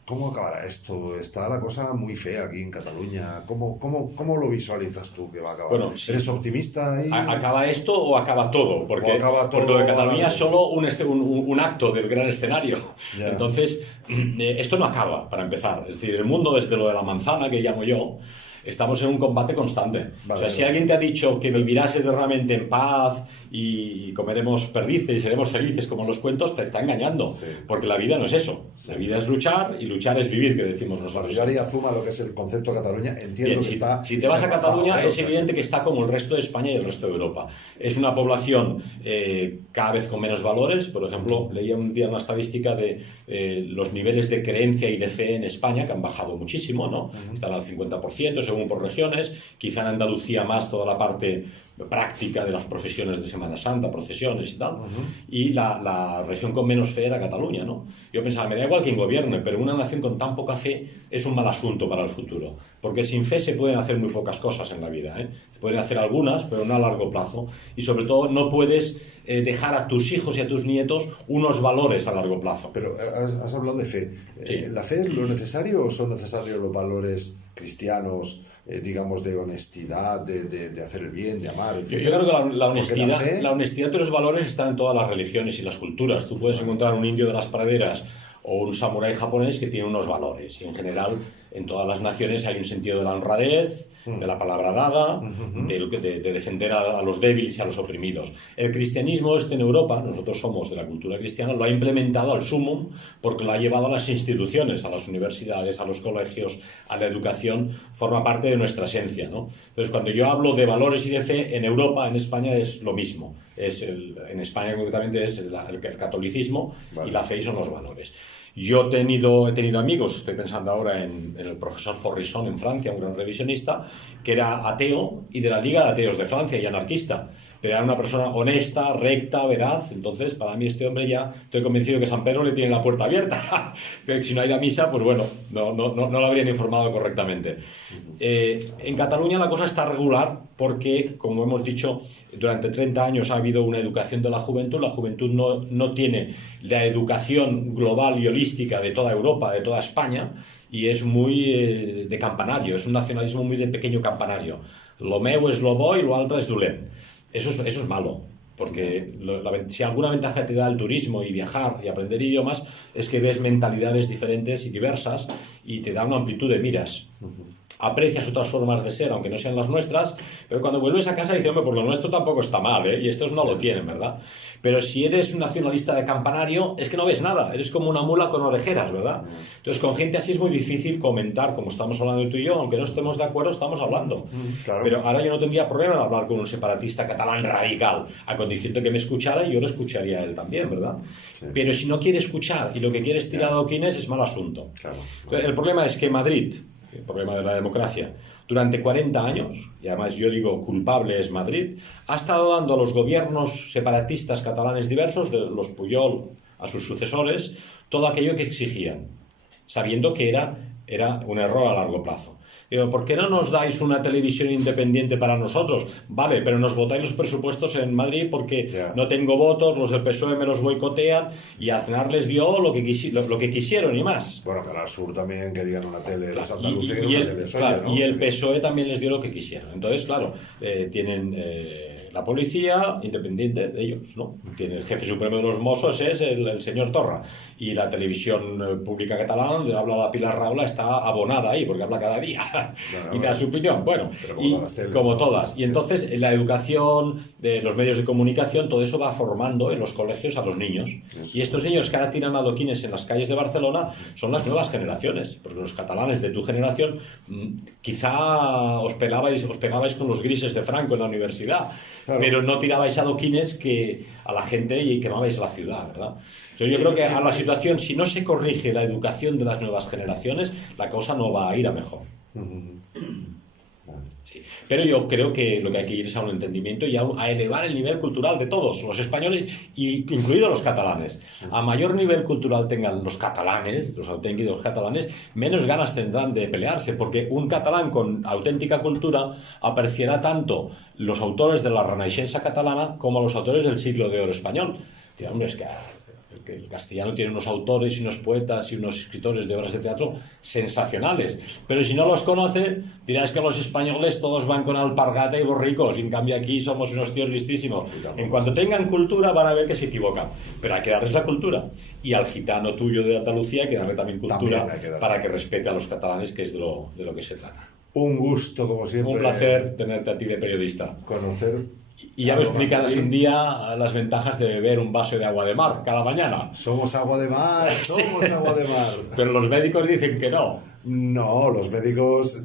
¿Cómo acabará esto? Está la cosa muy fea aquí en Cataluña. ¿Cómo lo visualizas tú que va a acabar? Bueno, ¿eres optimista ahí? ¿Acaba esto o acaba todo? Porque lo de Cataluña es solo un acto del gran escenario. Yeah. Entonces, esto no acaba, para empezar. Es decir, el mundo desde lo de la manzana, que llamo yo, estamos en un combate constante. Vale, o sea, si alguien te ha dicho que vivirás eternamente en paz y comeremos perdices y seremos felices como en los cuentos, te está engañando. Sí. Porque la vida no es eso. Sí. La vida es luchar y luchar es vivir, que decimos nosotros. Yo haría Zuma lo que es el concepto de Cataluña. Entiendo bien, que está... Si te vas a Cataluña, es evidente que está como el resto de España y el resto de Europa. Es una población cada vez con menos valores. Por ejemplo, leía un día una estadística de los niveles de creencia y de fe en España, que han bajado muchísimo, ¿no? Están al 50%, según por regiones, quizá en Andalucía más toda la parte práctica de las profesiones de Semana Santa, procesiones y tal, y la región con menos fe era Cataluña, ¿no? Yo pensaba, me da igual quien gobierne, pero una nación con tan poca fe es un mal asunto para el futuro, porque sin fe se pueden hacer muy pocas cosas en la vida, ¿eh? Se pueden hacer algunas, pero no a largo plazo, y sobre todo no puedes dejar a tus hijos y a tus nietos unos valores a largo plazo. Pero has hablado de fe. Sí. ¿La fe es lo necesario o son necesarios los valores cristianos, digamos, de honestidad, de hacer el bien, de amar, etc.? Yo creo que la honestidad de los valores están en todas las religiones y las culturas. Tú puedes encontrar un indio de las praderas o un samurái japonés que tiene unos valores, y en general en todas las naciones hay un sentido de la honradez, de la palabra dada, de defender a los débiles y a los oprimidos. El cristianismo en Europa, nosotros somos de la cultura cristiana, lo ha implementado al sumum porque lo ha llevado a las instituciones, a las universidades, a los colegios, a la educación, forma parte de nuestra esencia, ¿no? Entonces, cuando yo hablo de valores y de fe, en Europa, en España es lo mismo. En España concretamente es el catolicismo, vale, y la fe y son los valores. Yo he tenido amigos, estoy pensando ahora en el profesor Forrisson en Francia, un gran revisionista, que era ateo y de la Liga de Ateos de Francia y anarquista, pero era una persona honesta, recta, veraz. Entonces, para mí este hombre ya estoy convencido que San Pedro le tiene la puerta abierta, pero si no hay la misa, pues bueno, no lo habrían informado correctamente. En Cataluña la cosa está regular porque, como hemos dicho, durante 30 años ha habido una educación de la juventud no tiene la educación global y holística de toda Europa, de toda España, y es muy de campanario, es un nacionalismo muy de pequeño campanario. Lo meu es lo bo y lo altre es dolent. Eso es malo, porque si alguna ventaja te da el turismo y viajar y aprender idiomas es que ves mentalidades diferentes y diversas y te da una amplitud de miras. Aprecias otras formas de ser, aunque no sean las nuestras, pero cuando vuelves a casa dices, hombre, pues lo nuestro tampoco está mal, ¿eh? Y estos no lo tienen, ¿verdad? Pero si eres un nacionalista de campanario, es que no ves nada, eres como una mula con orejeras, ¿verdad? Entonces, con gente así es muy difícil comentar, como estamos hablando tú y yo, aunque no estemos de acuerdo, estamos hablando. Claro. Pero ahora yo no tendría problema en hablar con un separatista catalán radical, a condición de que me escuchara y yo lo escucharía a él también, ¿verdad? Sí. Pero si no quiere escuchar y lo que quiere es tirar adoquines, es mal asunto. Claro. Entonces, el problema es que Madrid, el problema de la democracia, durante 40 años, y además yo digo culpable es Madrid, ha estado dando a los gobiernos separatistas catalanes diversos, de los Pujol a sus sucesores, todo aquello que exigían, sabiendo que era un error a largo plazo. Digo, ¿por qué no nos dais una televisión independiente para nosotros? Vale, pero nos votáis los presupuestos en Madrid porque no tengo votos, los del PSOE me los boicotean, y Aznar les dio lo que quisieron y más. Bueno, Canal Sur también querían una tele, claro, los andaluces querían una tele suya, ¿no? Y el PSOE también les dio lo que quisieron. Entonces, claro, tienen la policía independiente de ellos, ¿no? Tiene el jefe supremo de los Mossos, es el señor Torra, y la televisión pública catalana, le habla a Pilar Rahola, está abonada ahí porque habla cada día y da su opinión, bueno, como todas. Y entonces la educación de los medios de comunicación, todo eso va formando en los colegios a los niños, y estos niños que ahora tiran adoquines en las calles de Barcelona son las nuevas generaciones, porque los catalanes de tu generación quizá os pegabais con los grises de Franco en la universidad. Claro. Pero no tirabais adoquines a la gente y quemabais la ciudad, ¿verdad? Yo creo que a la situación, si no se corrige la educación de las nuevas generaciones, la cosa no va a ir a mejor. Sí. Pero yo creo que lo que hay que ir es a un entendimiento y a elevar el nivel cultural de todos, los españoles, incluidos los catalanes. A mayor nivel cultural tengan los catalanes, los auténticos catalanes, menos ganas tendrán de pelearse, porque un catalán con auténtica cultura apreciará tanto los autores de la Renaixença catalana como los autores del siglo de oro español. Tío, hombre, es que el castellano tiene unos autores y unos poetas y unos escritores de obras de teatro sensacionales, pero si no los conoce dirás que los españoles todos van con alpargata y borricos, y en cambio aquí somos unos tíos listísimos. En cuanto tengan cultura van a ver que se equivocan, pero hay que darles la cultura, y al gitano tuyo de Andalucía hay que darle también cultura para que respete a los catalanes, que es de lo que se trata. Un gusto, como siempre. Un placer tenerte a ti de periodista. Conocer. Y ya me explicarás un día las ventajas de beber un vaso de agua de mar cada mañana. Somos agua de mar, somos agua de mar. Pero los médicos dicen que no. No, los médicos,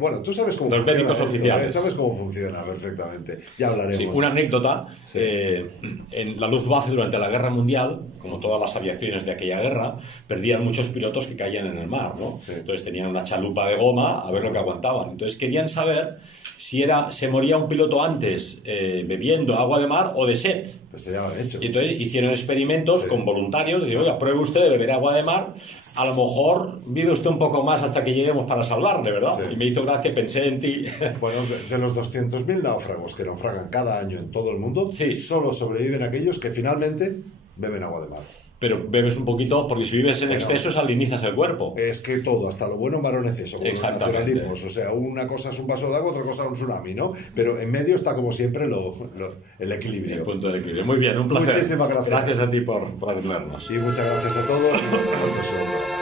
bueno, tú sabes cómo los funciona médicos esto, oficiales. Sabes cómo funciona perfectamente. Ya hablaremos. Sí, una anécdota, en la Luftwaffe durante la Guerra Mundial, como todas las aviaciones de aquella guerra, perdían muchos pilotos que caían en el mar, ¿no? Sí. Entonces tenían una chalupa de goma a ver lo que aguantaban. Entonces querían saber si se moría un piloto antes bebiendo agua de mar o de sed. Pues ya lo han hecho. Y entonces hicieron experimentos con voluntarios, decían, oiga, pruebe usted de beber agua de mar, a lo mejor vive usted un poco más hasta que lleguemos para salvarle, ¿verdad? Sí. Y me hizo gracia, pensé en ti. Bueno, de los 200.000 náufragos que naufragan cada año en todo el mundo, solo sobreviven aquellos que finalmente beben agua de mar. Pero bebes un poquito, porque si vives en exceso salinizas el cuerpo. Es que todo, hasta lo bueno malo en exceso, como los nacionalismos. O sea, una cosa es un vaso de agua, otra cosa es un tsunami, ¿no? Pero en medio está, como siempre, el equilibrio. El punto de equilibrio. Muy bien, un placer. Muchísimas gracias. Gracias a ti por atendernos. Y muchas gracias a todos. Y hasta el próximo.